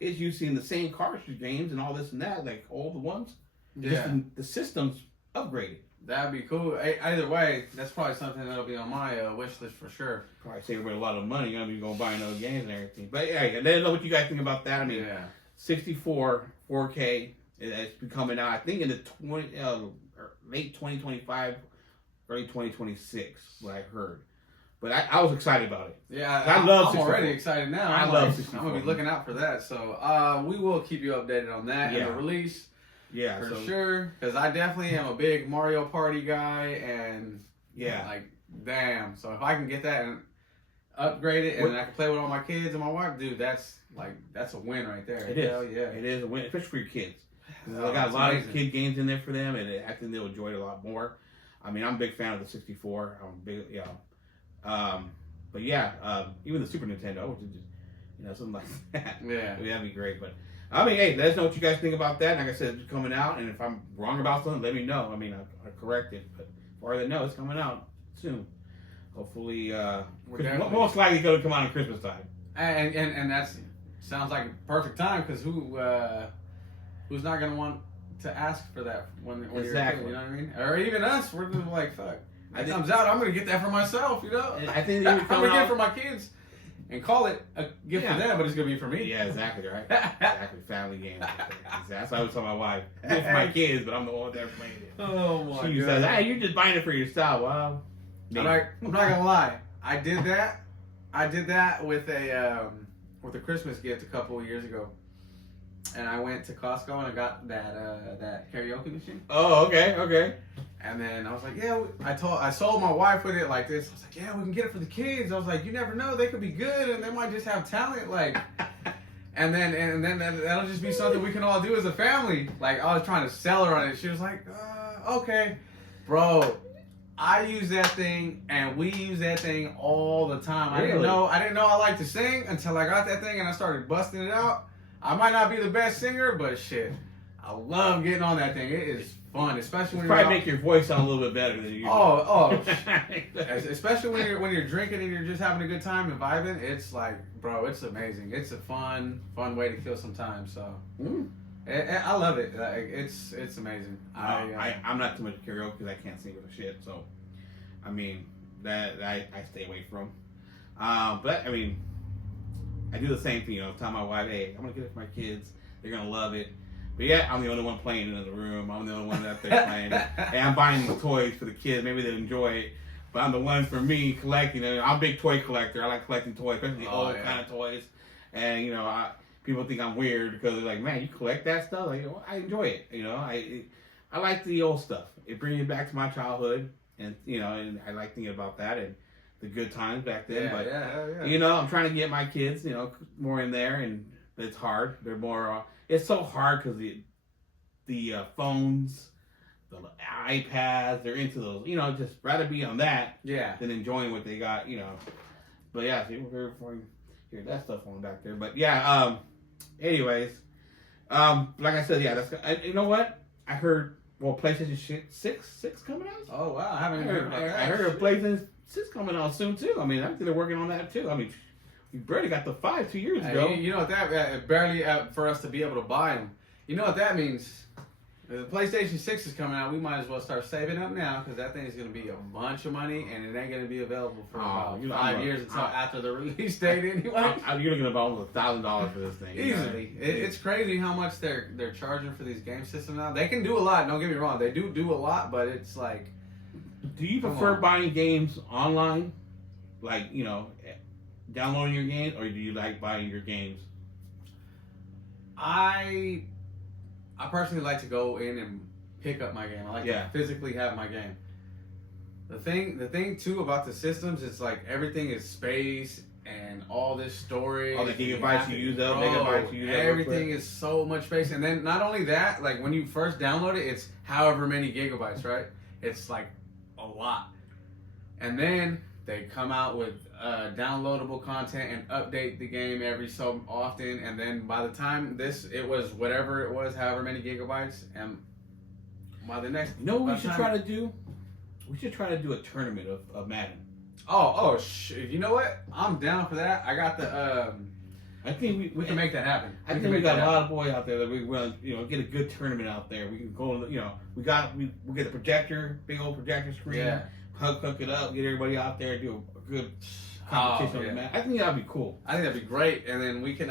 it's using the same cartridge games and all this and that, like all the ones. yeah, Just the system's upgraded. that'd be cool. Either way, that's probably something that'll be on my wish list for sure. Probably save everybody a lot of money. You're going to buy another games and everything. But yeah, let me know what you guys think about that. I mean, Yeah, 64 4K, it's been coming out, I think, in the late 2025, early 2026, what I heard. But I was excited about it. yeah. I love I'm 64. already excited now. I love 64. I'm gonna be looking out for that. So we will keep you updated on that and Yeah. the release. Yeah, For so, sure, because I definitely am a big Mario Party guy, and yeah. like, damn. So if I can get that and upgrade it, and then I can play with all my kids and my wife, dude, that's a win right there. It is. Hell yeah. It is a win, especially for your kids. They Oh, got a it's lot amazing. of kid games in there for them, and I think they'll enjoy it a lot more. I mean, I'm a big fan of the 64. I'm big, but yeah, even the Super Nintendo, which is just, something like that. Yeah. That'd be great. But I mean, hey, let us know what you guys think about that. Like I said, it's coming out, and if I'm wrong about something, let me know. I mean, I'll correct it. But for that, no, it's coming out soon. Hopefully, most likely going to come out at Christmas time. And that's sounds like a perfect time, because who's not gonna want to ask for that when you're a Exactly. kid, you know what I mean? Or even us, we're just like, fuck. I It think- comes out, I'm gonna get that for myself, you know? And I think I'm they're gonna coming get it out. for my kids and call it a gift Yeah. for them, but it's gonna be for me. Yeah, exactly, right? Exactly, family game. That's what I was telling my wife. It's for my kids, but I'm the one that playing it. Oh my She god. says, hey, you're just buying it for yourself. Well, I'm not gonna lie. I did that with a Christmas gift a couple of years ago. And I went to Costco and I got that karaoke machine. Oh, okay. And then I was like, yeah, I sold my wife with it like this. I was like, yeah, we can get it for the kids. I was like, you never know, they could be good and they might just have talent, like. And then that'll just be something we can all do as a family. Like, I was trying to sell her on it. She was like, okay, bro. I use that thing and we use that thing all the time. Really? I didn't know I liked to sing until I got that thing and I started busting it out. I might not be the best singer, but shit, I love getting on that thing. It is fun, especially when Probably make your voice sound a little bit better than you. Especially when you're drinking and you're just having a good time and vibing. It's like, bro, it's amazing. It's a fun way to kill some time. So I love it. Like, it's amazing. I'm not too much karaoke because I can't sing with a shit. So, I mean, that I stay away from. But I mean, I do the same thing. Tell my wife, hey, I'm gonna get it for my kids. They're gonna love it. But yeah, I'm the only one playing in the room. I'm the only one that they're playing. And I'm buying these toys for the kids. Maybe they'll enjoy it. But I'm the one for me collecting. I'm a big toy collector. I like collecting toys, especially old kind of toys. And people think I'm weird because they're like, man, you collect that stuff? Like, I enjoy it. I like the old stuff. It brings me back to my childhood, and and I like thinking about that and the good times back then. I'm trying to get my kids, more in there, and it's hard. They're more. It's so hard because the phones, the iPads, they're into those. Just rather be on that than enjoying what they got. But yeah, see, we're hear that stuff on back there. But yeah, anyways, like I said, that's. You know what? I heard. Well, PlayStation 6 coming out. Oh wow, I haven't heard about that. I heard of PlayStation 6 coming out soon too. I mean, I think they're working on that too. I mean, we barely got the 5 2 years ago. You know what that barely for us to be able to buy them. You know what that means? If the PlayStation 6 is coming out, we might as well start saving up now because that thing is going to be a bunch of money and it ain't going to be available for about 5 years until after the release date anyway. You're looking at almost $1,000 for this thing. Easily. It's crazy how much they're charging for these game systems now. They can do a lot, don't get me wrong. They do a lot, but it's like... Do you prefer buying games online? Like, downloading your games, or do you like buying your games? I personally like to go in and pick up my game. I like to physically have my game. The thing too about the systems is like everything is space and all this storage. All the gigabytes you use up, megabytes you use up. Everything is so much space. And then not only that, like when you first download it, it's however many gigabytes, right? It's like a lot. And then they come out with downloadable content and update the game every so often, and then by the time it was whatever it was, however many gigabytes, and by the next... You know what we should try to do? We should try to do a tournament of Madden. You know what? I'm down for that. I got the... I think we can make that happen. I think we got a lot of boys out there that we want to get a good tournament out there. We can go, we'll get a projector, big old projector screen. Yeah. Hook it up, get everybody out there, do a good competition on the map. I think that'd be cool. I think that'd be great, and then we can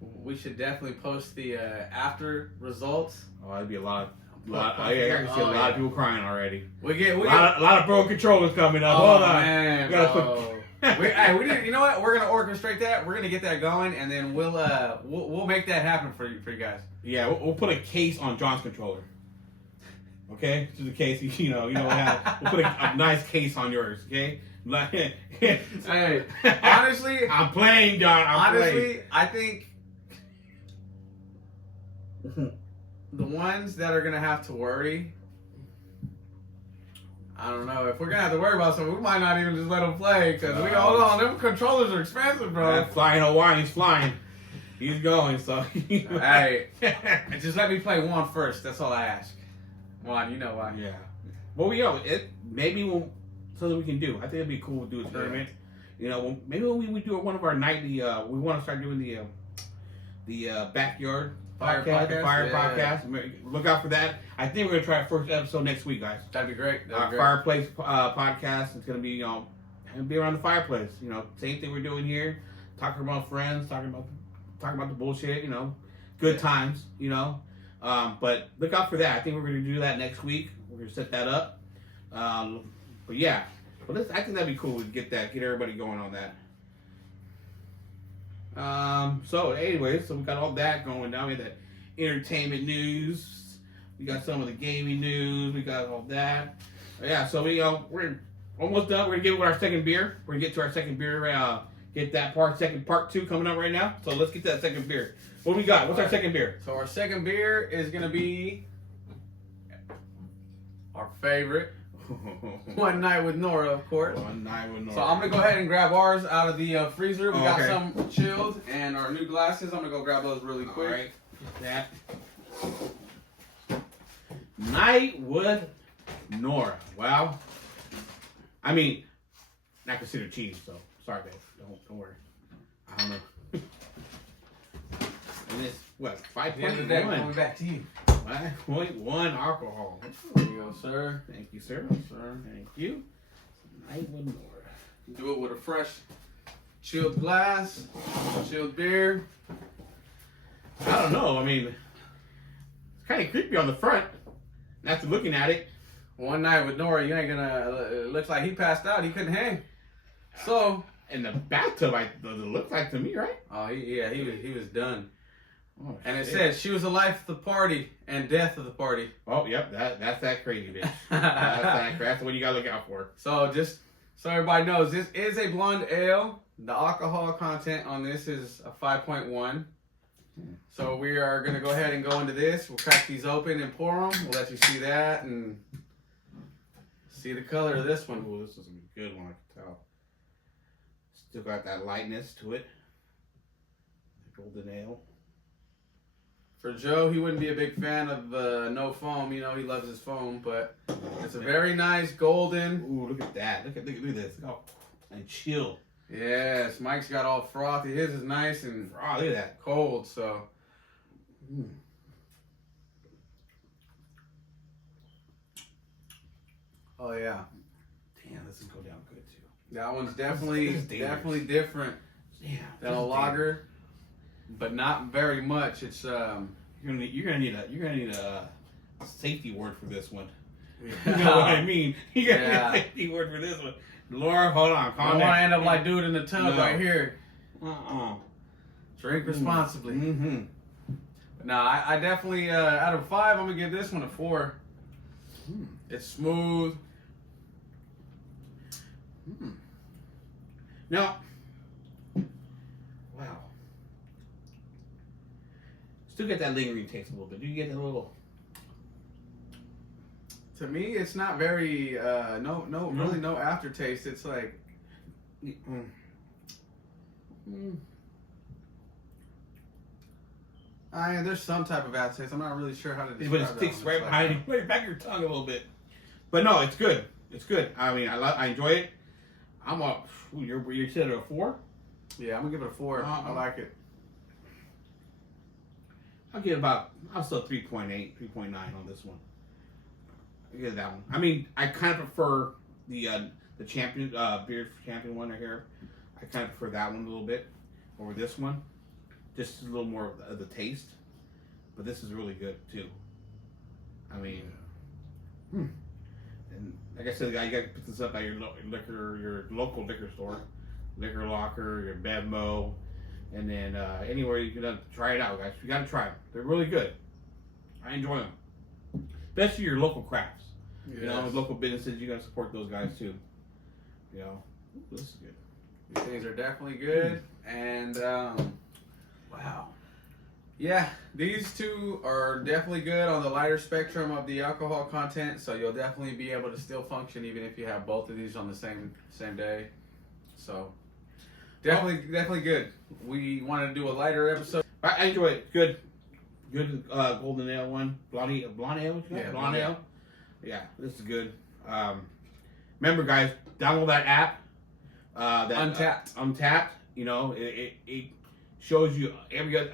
we should definitely post the after results. Oh, that'd be a lot. I can see a lot of people crying already. We get a lot of broken controllers coming up. Oh, hold on, man, we did. You know what? We're gonna orchestrate that. We're gonna get that going, and then we'll make that happen for you guys. Yeah, we'll put a case on John's controller. Okay, just in case we'll put a nice case on yours. Okay. Hey, honestly, I'm playing, John. I think the ones that are gonna have to worry. I don't know if we're gonna have to worry about something. We might not even just let them play because hold on. Them controllers are expensive, bro. Flying Hawaiian, he's flying. He's going. So hey, just let me play one first. That's all I ask. One, you know why? Yeah. Well, something we can do. I think it'd be cool to do a tournament. Maybe when we do one of our nightly. We want to start doing the backyard fire podcast. Look out for that. I think we're gonna try our first episode next week, guys. That'd be great. Fireplace podcast. It's gonna be be around the fireplace. Same thing we're doing here. Talking about friends. Talking about the bullshit. Good times. But look out for that. I think we're going to do that next week. We're going to set that up. But yeah, I think that'd be cool to get everybody going on that. So anyways, we got all that going down. We had that entertainment news. We got some of the gaming news. We got all that. Yeah, so we're almost done. We're going to get with our second beer. We're going to get to our second beer. Get that part 2 coming up right now. So let's get to that second beer. What do we got? What's our second beer? So our second beer is going to be our favorite. One Night with Nora, of course. One Night with Nora. So I'm going to go ahead and grab ours out of the freezer. We got some chilled and our new glasses. I'm going to go grab those really quick. All right. That. Night with Nora. Well, I mean, not considered cheese, so sorry, babe. Don't worry. I don't know. And it's what, 5.1? Going back to you. 5.1 alcohol. There you go, sir. Thank you, sir. Sir. Thank you. Night with Nora. Do it with a fresh, chilled glass, chilled beer. I don't know. I mean, it's kind of creepy on the front. After looking at it, One night with Nora, you ain't gonna. It looks like he passed out. He couldn't hang. So in the bathtub, it looks like to me, right? Oh, he was done. Oh, And it shit. said she was the life of the party and death of the party. Oh, yep, that's that crazy bitch. That's what you gotta look out for. So just so everybody knows, this is a blonde ale. The alcohol content on this is a 5.1. So we are gonna go ahead and go into this. We'll crack these open and pour them. We'll let you see that and see the color of this one. Oh, this is a good one, I can tell. Still got that lightness to it. Golden ale. For Joe, he wouldn't be a big fan of no foam. You know, he loves his foam, but it's a very nice golden. Ooh, look at that. Look at this. Oh, and chill. Yes, Mike's got all frothy. His is nice and Oh, look at that. cold, so. Mm. Oh yeah, Damn, this will go down good too. that one's definitely This is dangerous. definitely different Damn. than a lager, but not very much. It's You're gonna need a safety word for this one. You know what I mean? You got Yeah. a safety word for this one. Laura, hold on, I calm don't want to down. end up like dude in the tub No. right here. Uh-uh. Drink responsibly. Mm-hmm. But no, I definitely out of 5, I'm gonna give this one a 4. Mm. It's smooth. Mm. Now, wow. Still get that lingering taste a little bit. Do you get a little? To me, it's not very really no aftertaste. It's like there's some type of aftertaste. I'm not really sure how to describe But it that sticks one. right It's like, behind you, right back of your tongue a little bit. But no, it's good. It's good. I mean, I enjoy it. I'm a. You said a 4? Yeah, I'm gonna give it a 4. I like it. I'll give about. I'll still 3.8, 3.9 on this one. I give that one. I mean, I kind of prefer the champion beer champion one right here. I kind of prefer that one a little bit over this one. Just a little more of the taste. But this is really good too. I mean, and like I said, you got to pick this up at your local liquor store, Liquor Locker, your Bevmo, and then anywhere you can try it out, guys. You got to try them. They're really good. I enjoy them, especially your local crafts. Yes. You know, local businesses. You got to support those guys too. You know, this is good. These things are definitely good, and Wow. yeah, these two are definitely good on the lighter spectrum of the alcohol content. So you'll definitely be able to still function even if you have both of these on the same day. So definitely good. We wanted to do a lighter episode. I enjoy it. Good golden ale one. Blonde ale. What you got? Yeah, Blonde blonde ale. Yeah, this is good. Remember, guys, download that app. That Untapped. Untapped. You know, it shows you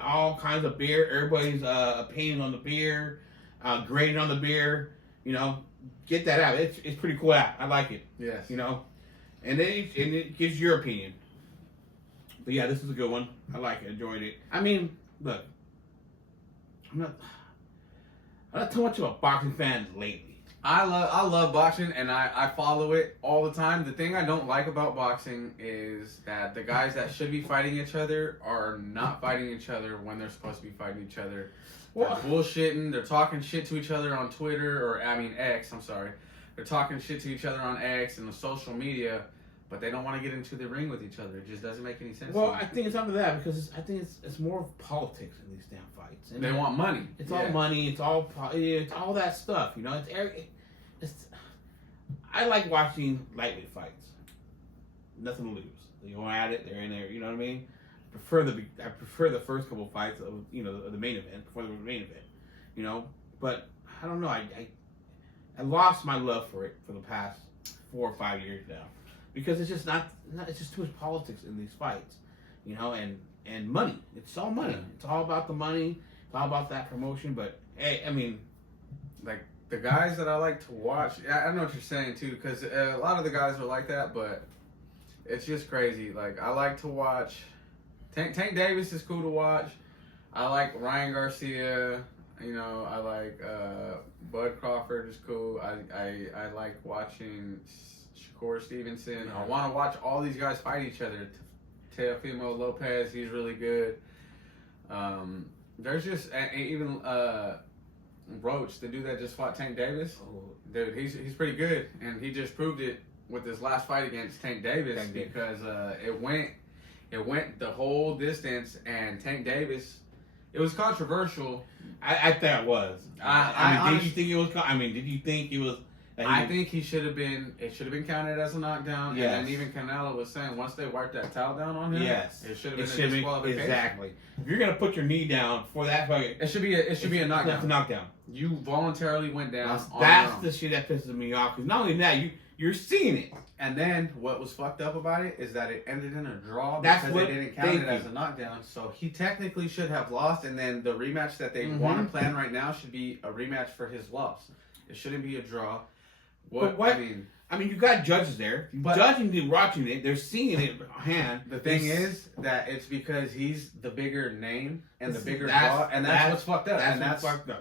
all kinds of beer. Everybody's opinion on the beer, grading on the beer. You know, get that app. It's pretty cool app. I like it. Yes. You know, and it gives your opinion. But yeah, this is a good one. I like it. Enjoyed it. I mean, look, I'm not too much of a boxing fan lately. I love boxing and I follow it all the time. The thing I don't like about boxing is that the guys that should be fighting each other are not fighting each other when they're supposed to be fighting each other. They're Well, bullshitting. They're talking shit to each other on Twitter X. I'm sorry. They're talking shit to each other on X and the social media, but they don't want to get into the ring with each other. It just doesn't make any sense. well, to me. I think it's after that because I think it's more of politics in these damn fights. And They want money. It's Yeah. all money. It's all that stuff. You know, it's. I like watching lightweight fights. Nothing to lose. They go at it. They're in there. You know what I mean? I prefer the first couple fights of the main event before the main event. You know, but I don't know. I lost my love for it for the past 4 or 5 years now because it's just not. It's just too much politics in these fights. You know, and money. It's all money. It's all about the money. It's all about that promotion. But hey, I mean, Like the guys that I like to watch, I know what you're saying too, because a lot of the guys are like that, but It's just crazy. Like, I like to watch. Tank Davis is cool to watch. I like Ryan Garcia. You know, I like Bud Crawford is cool. I like watching Shakur Stevenson. I want to watch all these guys fight each other. Teofimo Lopez, he's really good. There's just even Roach, the dude that just fought Tank Davis. Dude, he's pretty good, and he just proved it with this last fight against Tank Davis because it went the whole distance, and Tank Davis. It was controversial. I thought it was. I mean, did you think it was? I mean, did you think it was? I think he should have been. It should have been counted as a knockdown. Yes. And then even Canelo was saying once they wiped that towel down on him, yes, it should have been a disqualification. Exactly. If you're gonna put your knee down for that fight, it should be a knockdown. That's a knockdown. You voluntarily went down. That's the shit that pisses me off. Because not only that, you're seeing it. And then what was fucked up about it is that it ended in a draw That's because what they didn't count it as a knockdown. So he technically should have lost, and then the rematch that they want to plan right now should be a rematch for his loss. It shouldn't be a draw. I mean, you got judges there. Judging and watching it, they're seeing it hand. The thing is that it's because he's the bigger name and the bigger draw, and that's what's fucked up.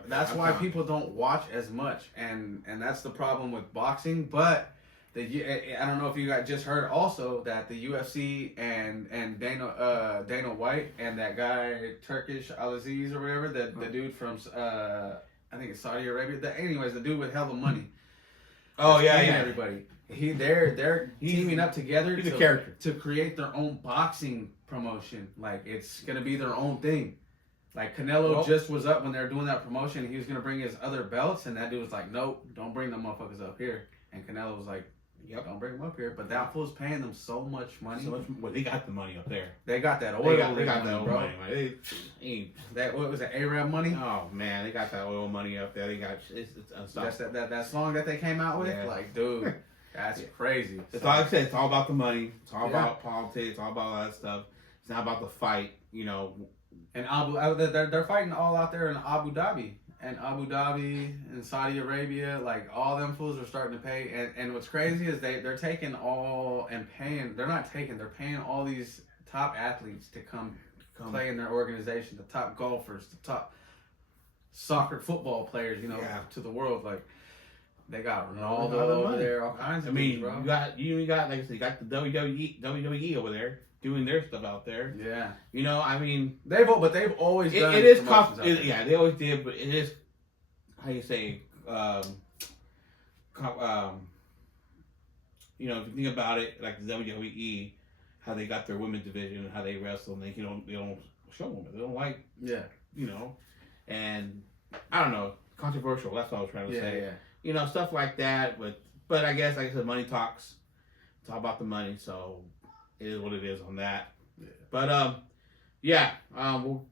That's why people don't watch as much, and that's the problem with boxing. But I don't know if you guys just heard also that the UFC and Dana White and that guy Turkish Al-Aziz or whatever, the dude from I think it's Saudi Arabia. Anyways, the dude with hella money. Oh yeah, everybody. They're teaming up together to create their own boxing promotion. Like it's gonna be their own thing. Like Canelo just was up when they were doing that promotion. He was gonna bring his other belts, and that dude was like, "Nope, don't bring them motherfuckers up here." And Canelo was like, "Yep, don't bring them up here." But that fool's paying them so much money. Well, they got the money up there. They got that oil. They got that oil money. That what was it? Arab money? Oh man, they got that oil money up there. They got it's unstoppable. That song that they came out with, like, dude, that's crazy. It's all like I said. It's all about the money. It's all about politics. It's all about all that stuff. It's not about the fight, you know. And they're fighting all out there in Abu Dhabi. And Abu Dhabi and Saudi Arabia, like all them fools are starting to pay. And what's crazy is they're taking all and paying. They're not taking. They're paying all these top athletes to come play in their organization. The top golfers, the top soccer, football players. You know, to the world. Like they got Ronaldo over there, all kinds of. Things, bro. you got like I said, you got the WWE over there doing their stuff out there. Yeah. You know, I mean, they've always done it is yeah, they always did, but it is how you say you know, if you think about it, like the WWE, how they got their women's division and how they wrestle, and they don't show them. They don't like you know, and I don't know, controversial. That's what I was trying to say. Yeah. You know, stuff like that. But I guess, like I said, money talks. It's all about the money, so it is what it is on that. Yeah. But well,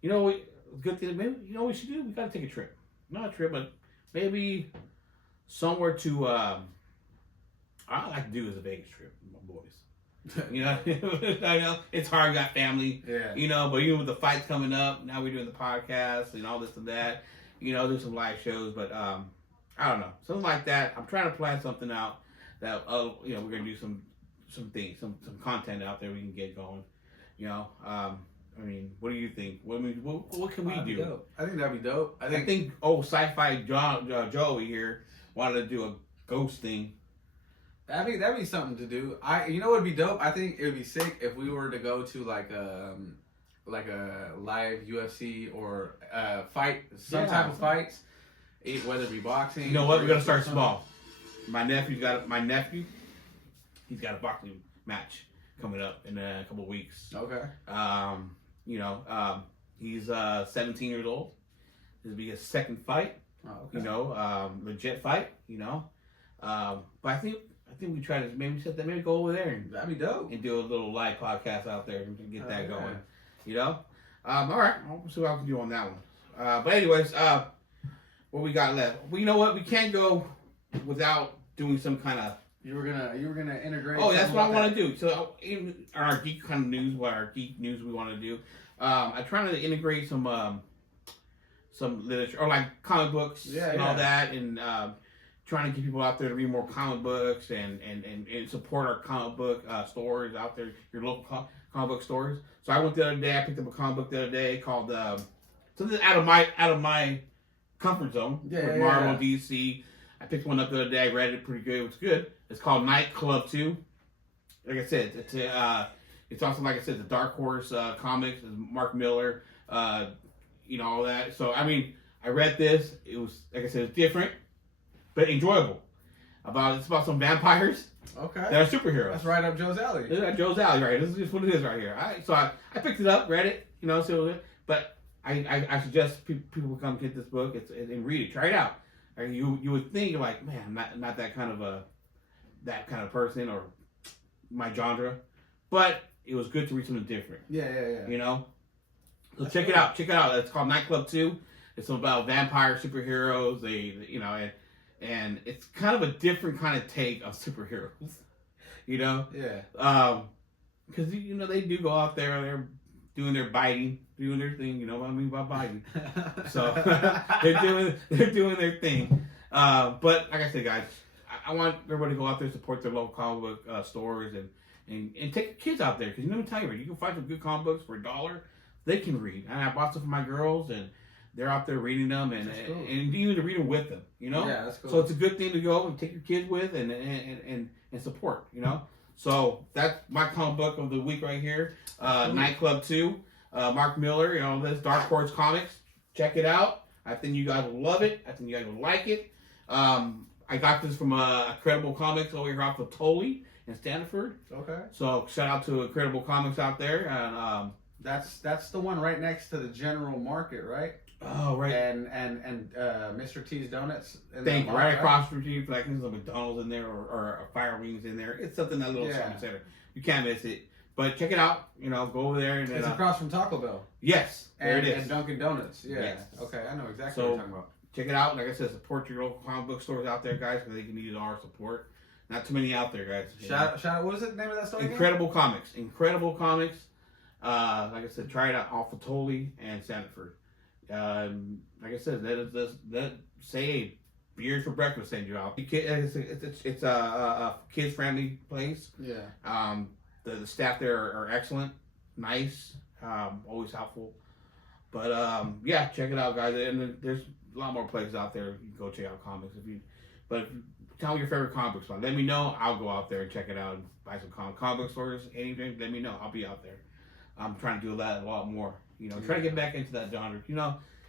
you know, good thing. Maybe you know what we should do. We gotta take a trip. Not a trip, but maybe somewhere to. All I like to do is a Vegas trip with my boys. You know, I know it's hard. Got family. Yeah. You know, but even with the fights coming up, now we're doing the podcast and all this and that. You know, do some live shows, but I don't know, something like that. I'm trying to plan something out that you know, we're gonna do some things, some content out there we can get going. You know, I mean, what do you think? What can we do? Dope. I think that'd be dope. I think Sci-Fi Joey here wanted to do a ghost thing. That'd be something to do. You know what'd be dope? I think it would be sick if we were to go to like a live UFC or fight, some type of fights, whether it be boxing. You know what? We're gonna start small. My nephew, he's got a boxing match coming up in a couple of weeks. Okay. You know, he's 17 years old. This will be his second fight. Oh, okay. You know, legit fight. You know, but I think we try to maybe go over there and that'd be dope and do a little live podcast out there and get that going. You know, all right. I'll see what I can do on that one. But anyways, what we got left? Well, you know what? We can't go without doing some kind of. You were gonna integrate. Oh, that's what I want to do. So, in our geek kind of news, we want to do, I'm trying to integrate some literature or like comic books and all that, and trying to get people out there to read more comic books and support our comic book stores out there, your local comic book stores. So I went the other day. I picked up a comic book the other day called something out of my comfort zone. Yeah, Marvel, DC. I picked one up the other day. I read it pretty good. It was good. It's called Night Club 2. Like I said, it's also, like I said, the Dark Horse comics. Mark Miller, all that. So I mean, I read this. It was, like I said, it's different, but enjoyable. It's about some vampires Okay. that are superheroes. That's right up Joe's alley. It's Joe's alley, right? This is just what it is right here. So I picked it up, read it, but I suggest people come get this book and read it. Try it out. You would think like, man, I'm not that kind of person or my genre, but it was good to read something different. Yeah. So check it out. Check it out. It's called Night Club 2. It's about vampire superheroes. And it's kind of a different kind of take on superheroes. Yeah. Because they do go out there and they're doing their biting, doing their thing. You know what I mean by biting. So they're doing their thing. But like I said, guys, I want everybody to go out there and support their local comic book stores and take your kids out there, because let me tell you, you can find some good comic books for $1. They can read, and I bought some for my girls, and they're out there reading them, and cool. and even to read them with them. Yeah, that's cool. So it's a good thing to go and take your kids with and support. So that's my comic book of the week right here. Night Club 2, Mark Miller. This Dark Horse Comics. Check it out. I think you guys will love it. I think you guys will like it. I got this from Credible Comics over here off of Tully in Stanford. Okay. So shout out to Credible Comics out there. And that's the one right next to the General Market, right? oh right. And Mr. T's Donuts. Thank you. Right across the street, like there's a McDonald's in there or a Fire Wings in there. It's something, that little shopping center. You can't miss it. But check it out. Go over there and it's across from Taco Bell. Yes, there it is. And Dunkin' Donuts. Yeah. Yes. Okay, I know exactly what you're talking about. Check it out. Like I said, support your local comic book stores out there, guys, because they can use our support. Not too many out there, guys. Shout out. What was it? The name of that store? Incredible Comics. Incredible Comics. Like I said, try it out off of Tully and Sanford. Like I said, that say beers for breakfast send you out. It's a kids friendly place. Yeah. The staff there are excellent, nice, always helpful. But yeah, check it out, guys. And there's a lot more places out there you can go check out comics. If you tell me your favorite comic book store, let me know. I'll go out there and check it out and buy some comic book stores. Anything, let me know. I'll be out there. I'm trying to do that a lot more. Try to get back into that genre.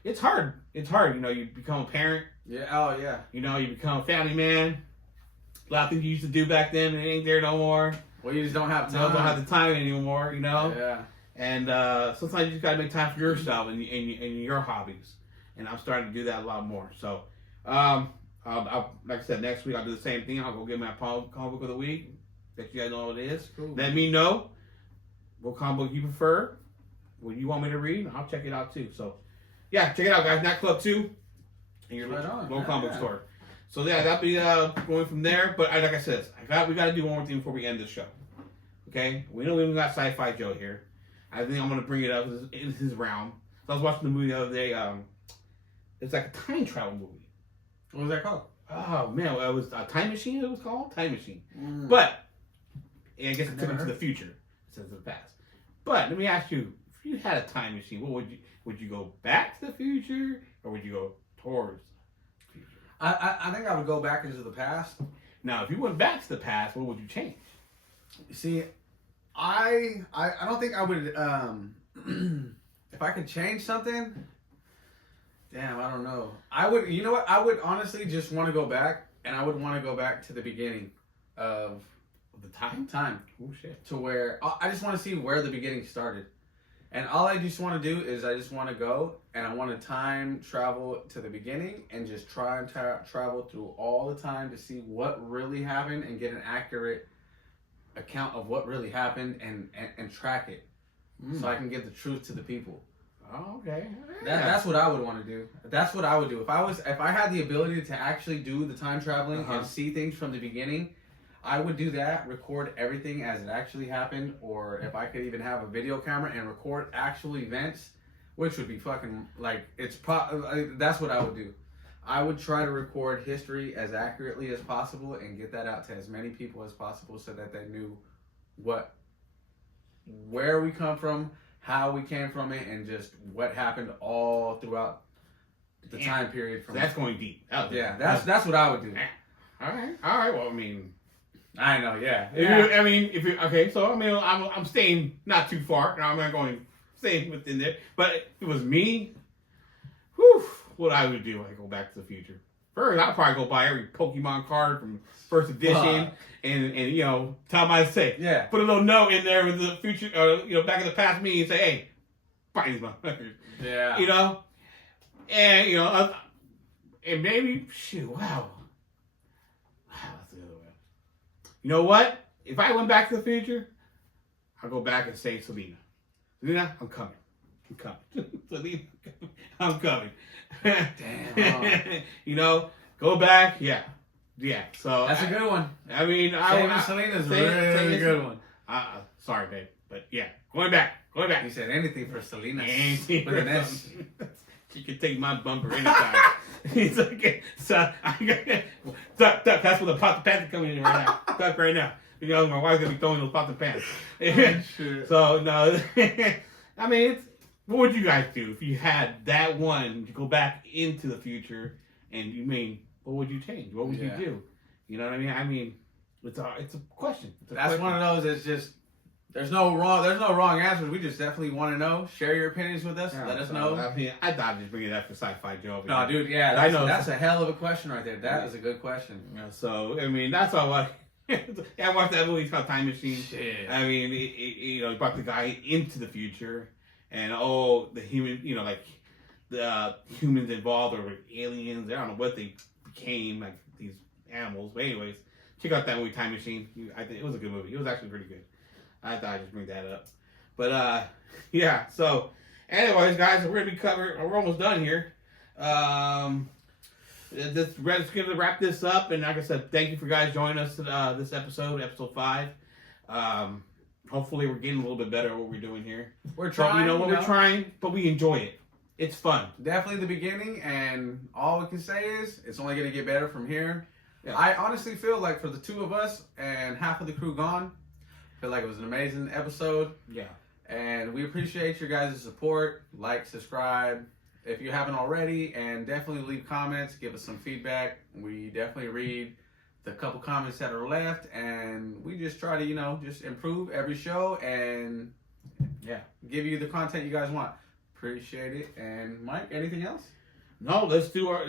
It's hard. It's hard. You become a parent. Yeah. Oh yeah. You become a family man. A lot of things you used to do back then, it ain't there no more. Well, you just don't have time. Don't have the time anymore. Yeah. And sometimes you just gotta make time for yourself and your hobbies. And I'm starting to do that a lot more. So, I'll, like I said, next week I'll do the same thing. I'll go get my comic book of the week. Let you guys know what it is. Cool. Let me know what comic book you prefer, what you want me to read. I'll check it out too. So, yeah, check it out, guys. Night Club 2 in your local comic book store. So yeah, that'll be going from there. But like I said, we got to do one more thing before we end this show. Okay, we know we even got Sci-Fi Joe here. I think I'm gonna bring it up in his realm. So I was watching the movie the other day. It's like a time travel movie. What was that called? Oh man, it was a Time Machine. It was called Time Machine. But I guess it took him to the future instead of the past. But let me ask you: if you had a time machine, what would you go back to the future, or would you go towards the future? I think I would go back into the past. Now, if you went back to the past, what would you change? See, I don't think I would. If I could change something, damn, I don't know. I would. You know what? I would honestly just want to go back, and I would want to go back to the beginning of The time? Oh shit. To where I just want to see where the beginning started. And all I just want to do is I just want to go and I want to time travel to the beginning and just try and travel through all the time to see what really happened and get an accurate account of what really happened and track it so I can give the truth to the people. Oh, okay. That's what I would want to do. That's what I would do. If I had the ability to actually do the time traveling and see things from the beginning, I would do that, record everything as it actually happened, or if I could even have a video camera and record actual events, which would be fucking, like, that's what I would do. I would try to record history as accurately as possible and get that out to as many people as possible so that they knew where we come from, how we came from it, and just what happened all throughout the time period. From that's going deep. That's what I would do. All right. Well, I mean, I know, yeah. I mean, if you okay, so I mean, I'm staying not too far. I'm not going staying within there. But if it was me, whew, what I would do, I go back to the future. First, I'd probably go buy every Pokemon card from first edition, and you know, tell them I say, Yeah. put a little note in there with the future, you know, back in the past me, and say, hey, buy these motherfuckers. Yeah. You know, and you know, and maybe wow, that's the other way. You know what? If I went back to the future, I'll go back and say, Selena, I'm coming. Selena, I'm coming. Damn. You know, go back. Yeah. So That's a good one. I mean, Selena's a really good one. Sorry, babe, but yeah, going back. You said anything for Selena. Anything With for an S. She can take my bumper anytime. He's like, so duck. That's where the pot the pants are coming in right now. Duck right now. You know, my wife's gonna be throwing those pots and pans. Shit. So no, I mean, what would you guys do if you had that one to go back into the future? And you mean, what would you change? What would you do? You know what I mean? I mean, it's a question. That's one of those. It's just there's no wrong answers. We just definitely want to know. Share your opinions with us. Let us know. I mean, I thought I'd just bring it up for Sci-Fi Joe. No, dude. Yeah, I know that's a hell of a question right there. That is a good question. Yeah, so I mean, that's all. I watched that movie. It's called Time Machine. Shit. I mean, you know, he brought the guy into the future, and the human, you know, like the humans involved or aliens. I don't know what they became, like these animals. But anyways, check out that movie, Time Machine. I think it was a good movie. It was actually pretty good. I thought I'd just bring that up. But yeah. So, anyways, guys, we're almost done here. Just gonna wrap this up, and like I said, thank you for guys joining us this episode 5. Hopefully, we're getting a little bit better at what we're doing here. We're trying. We're trying, but we enjoy it. It's fun. Definitely the beginning, and all we can say is it's only gonna get better from here. Yeah. I honestly feel like for the two of us and half of the crew gone, I feel like it was an amazing episode. Yeah. And we appreciate your guys' support. Like, subscribe if you haven't already, and definitely leave comments. Give us some feedback. We definitely read the couple comments that are left, and we just try to, you know, just improve every show and give you the content you guys want. Appreciate it. And Mike, anything else? No, let's do our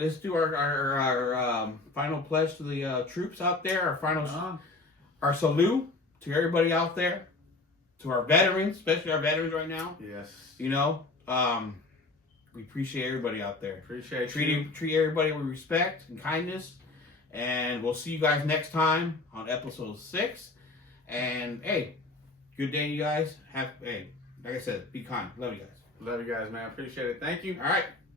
final pledge to the troops out there. Our final our salute to everybody out there, to our veterans, especially our veterans right now. Yes. You know, we appreciate everybody out there. Treat everybody with respect and kindness. And we'll see you guys next time on episode 6. And hey, good day, you guys. Like I said, be kind. Love you guys. Love you guys, man. Appreciate it. Thank you. All right.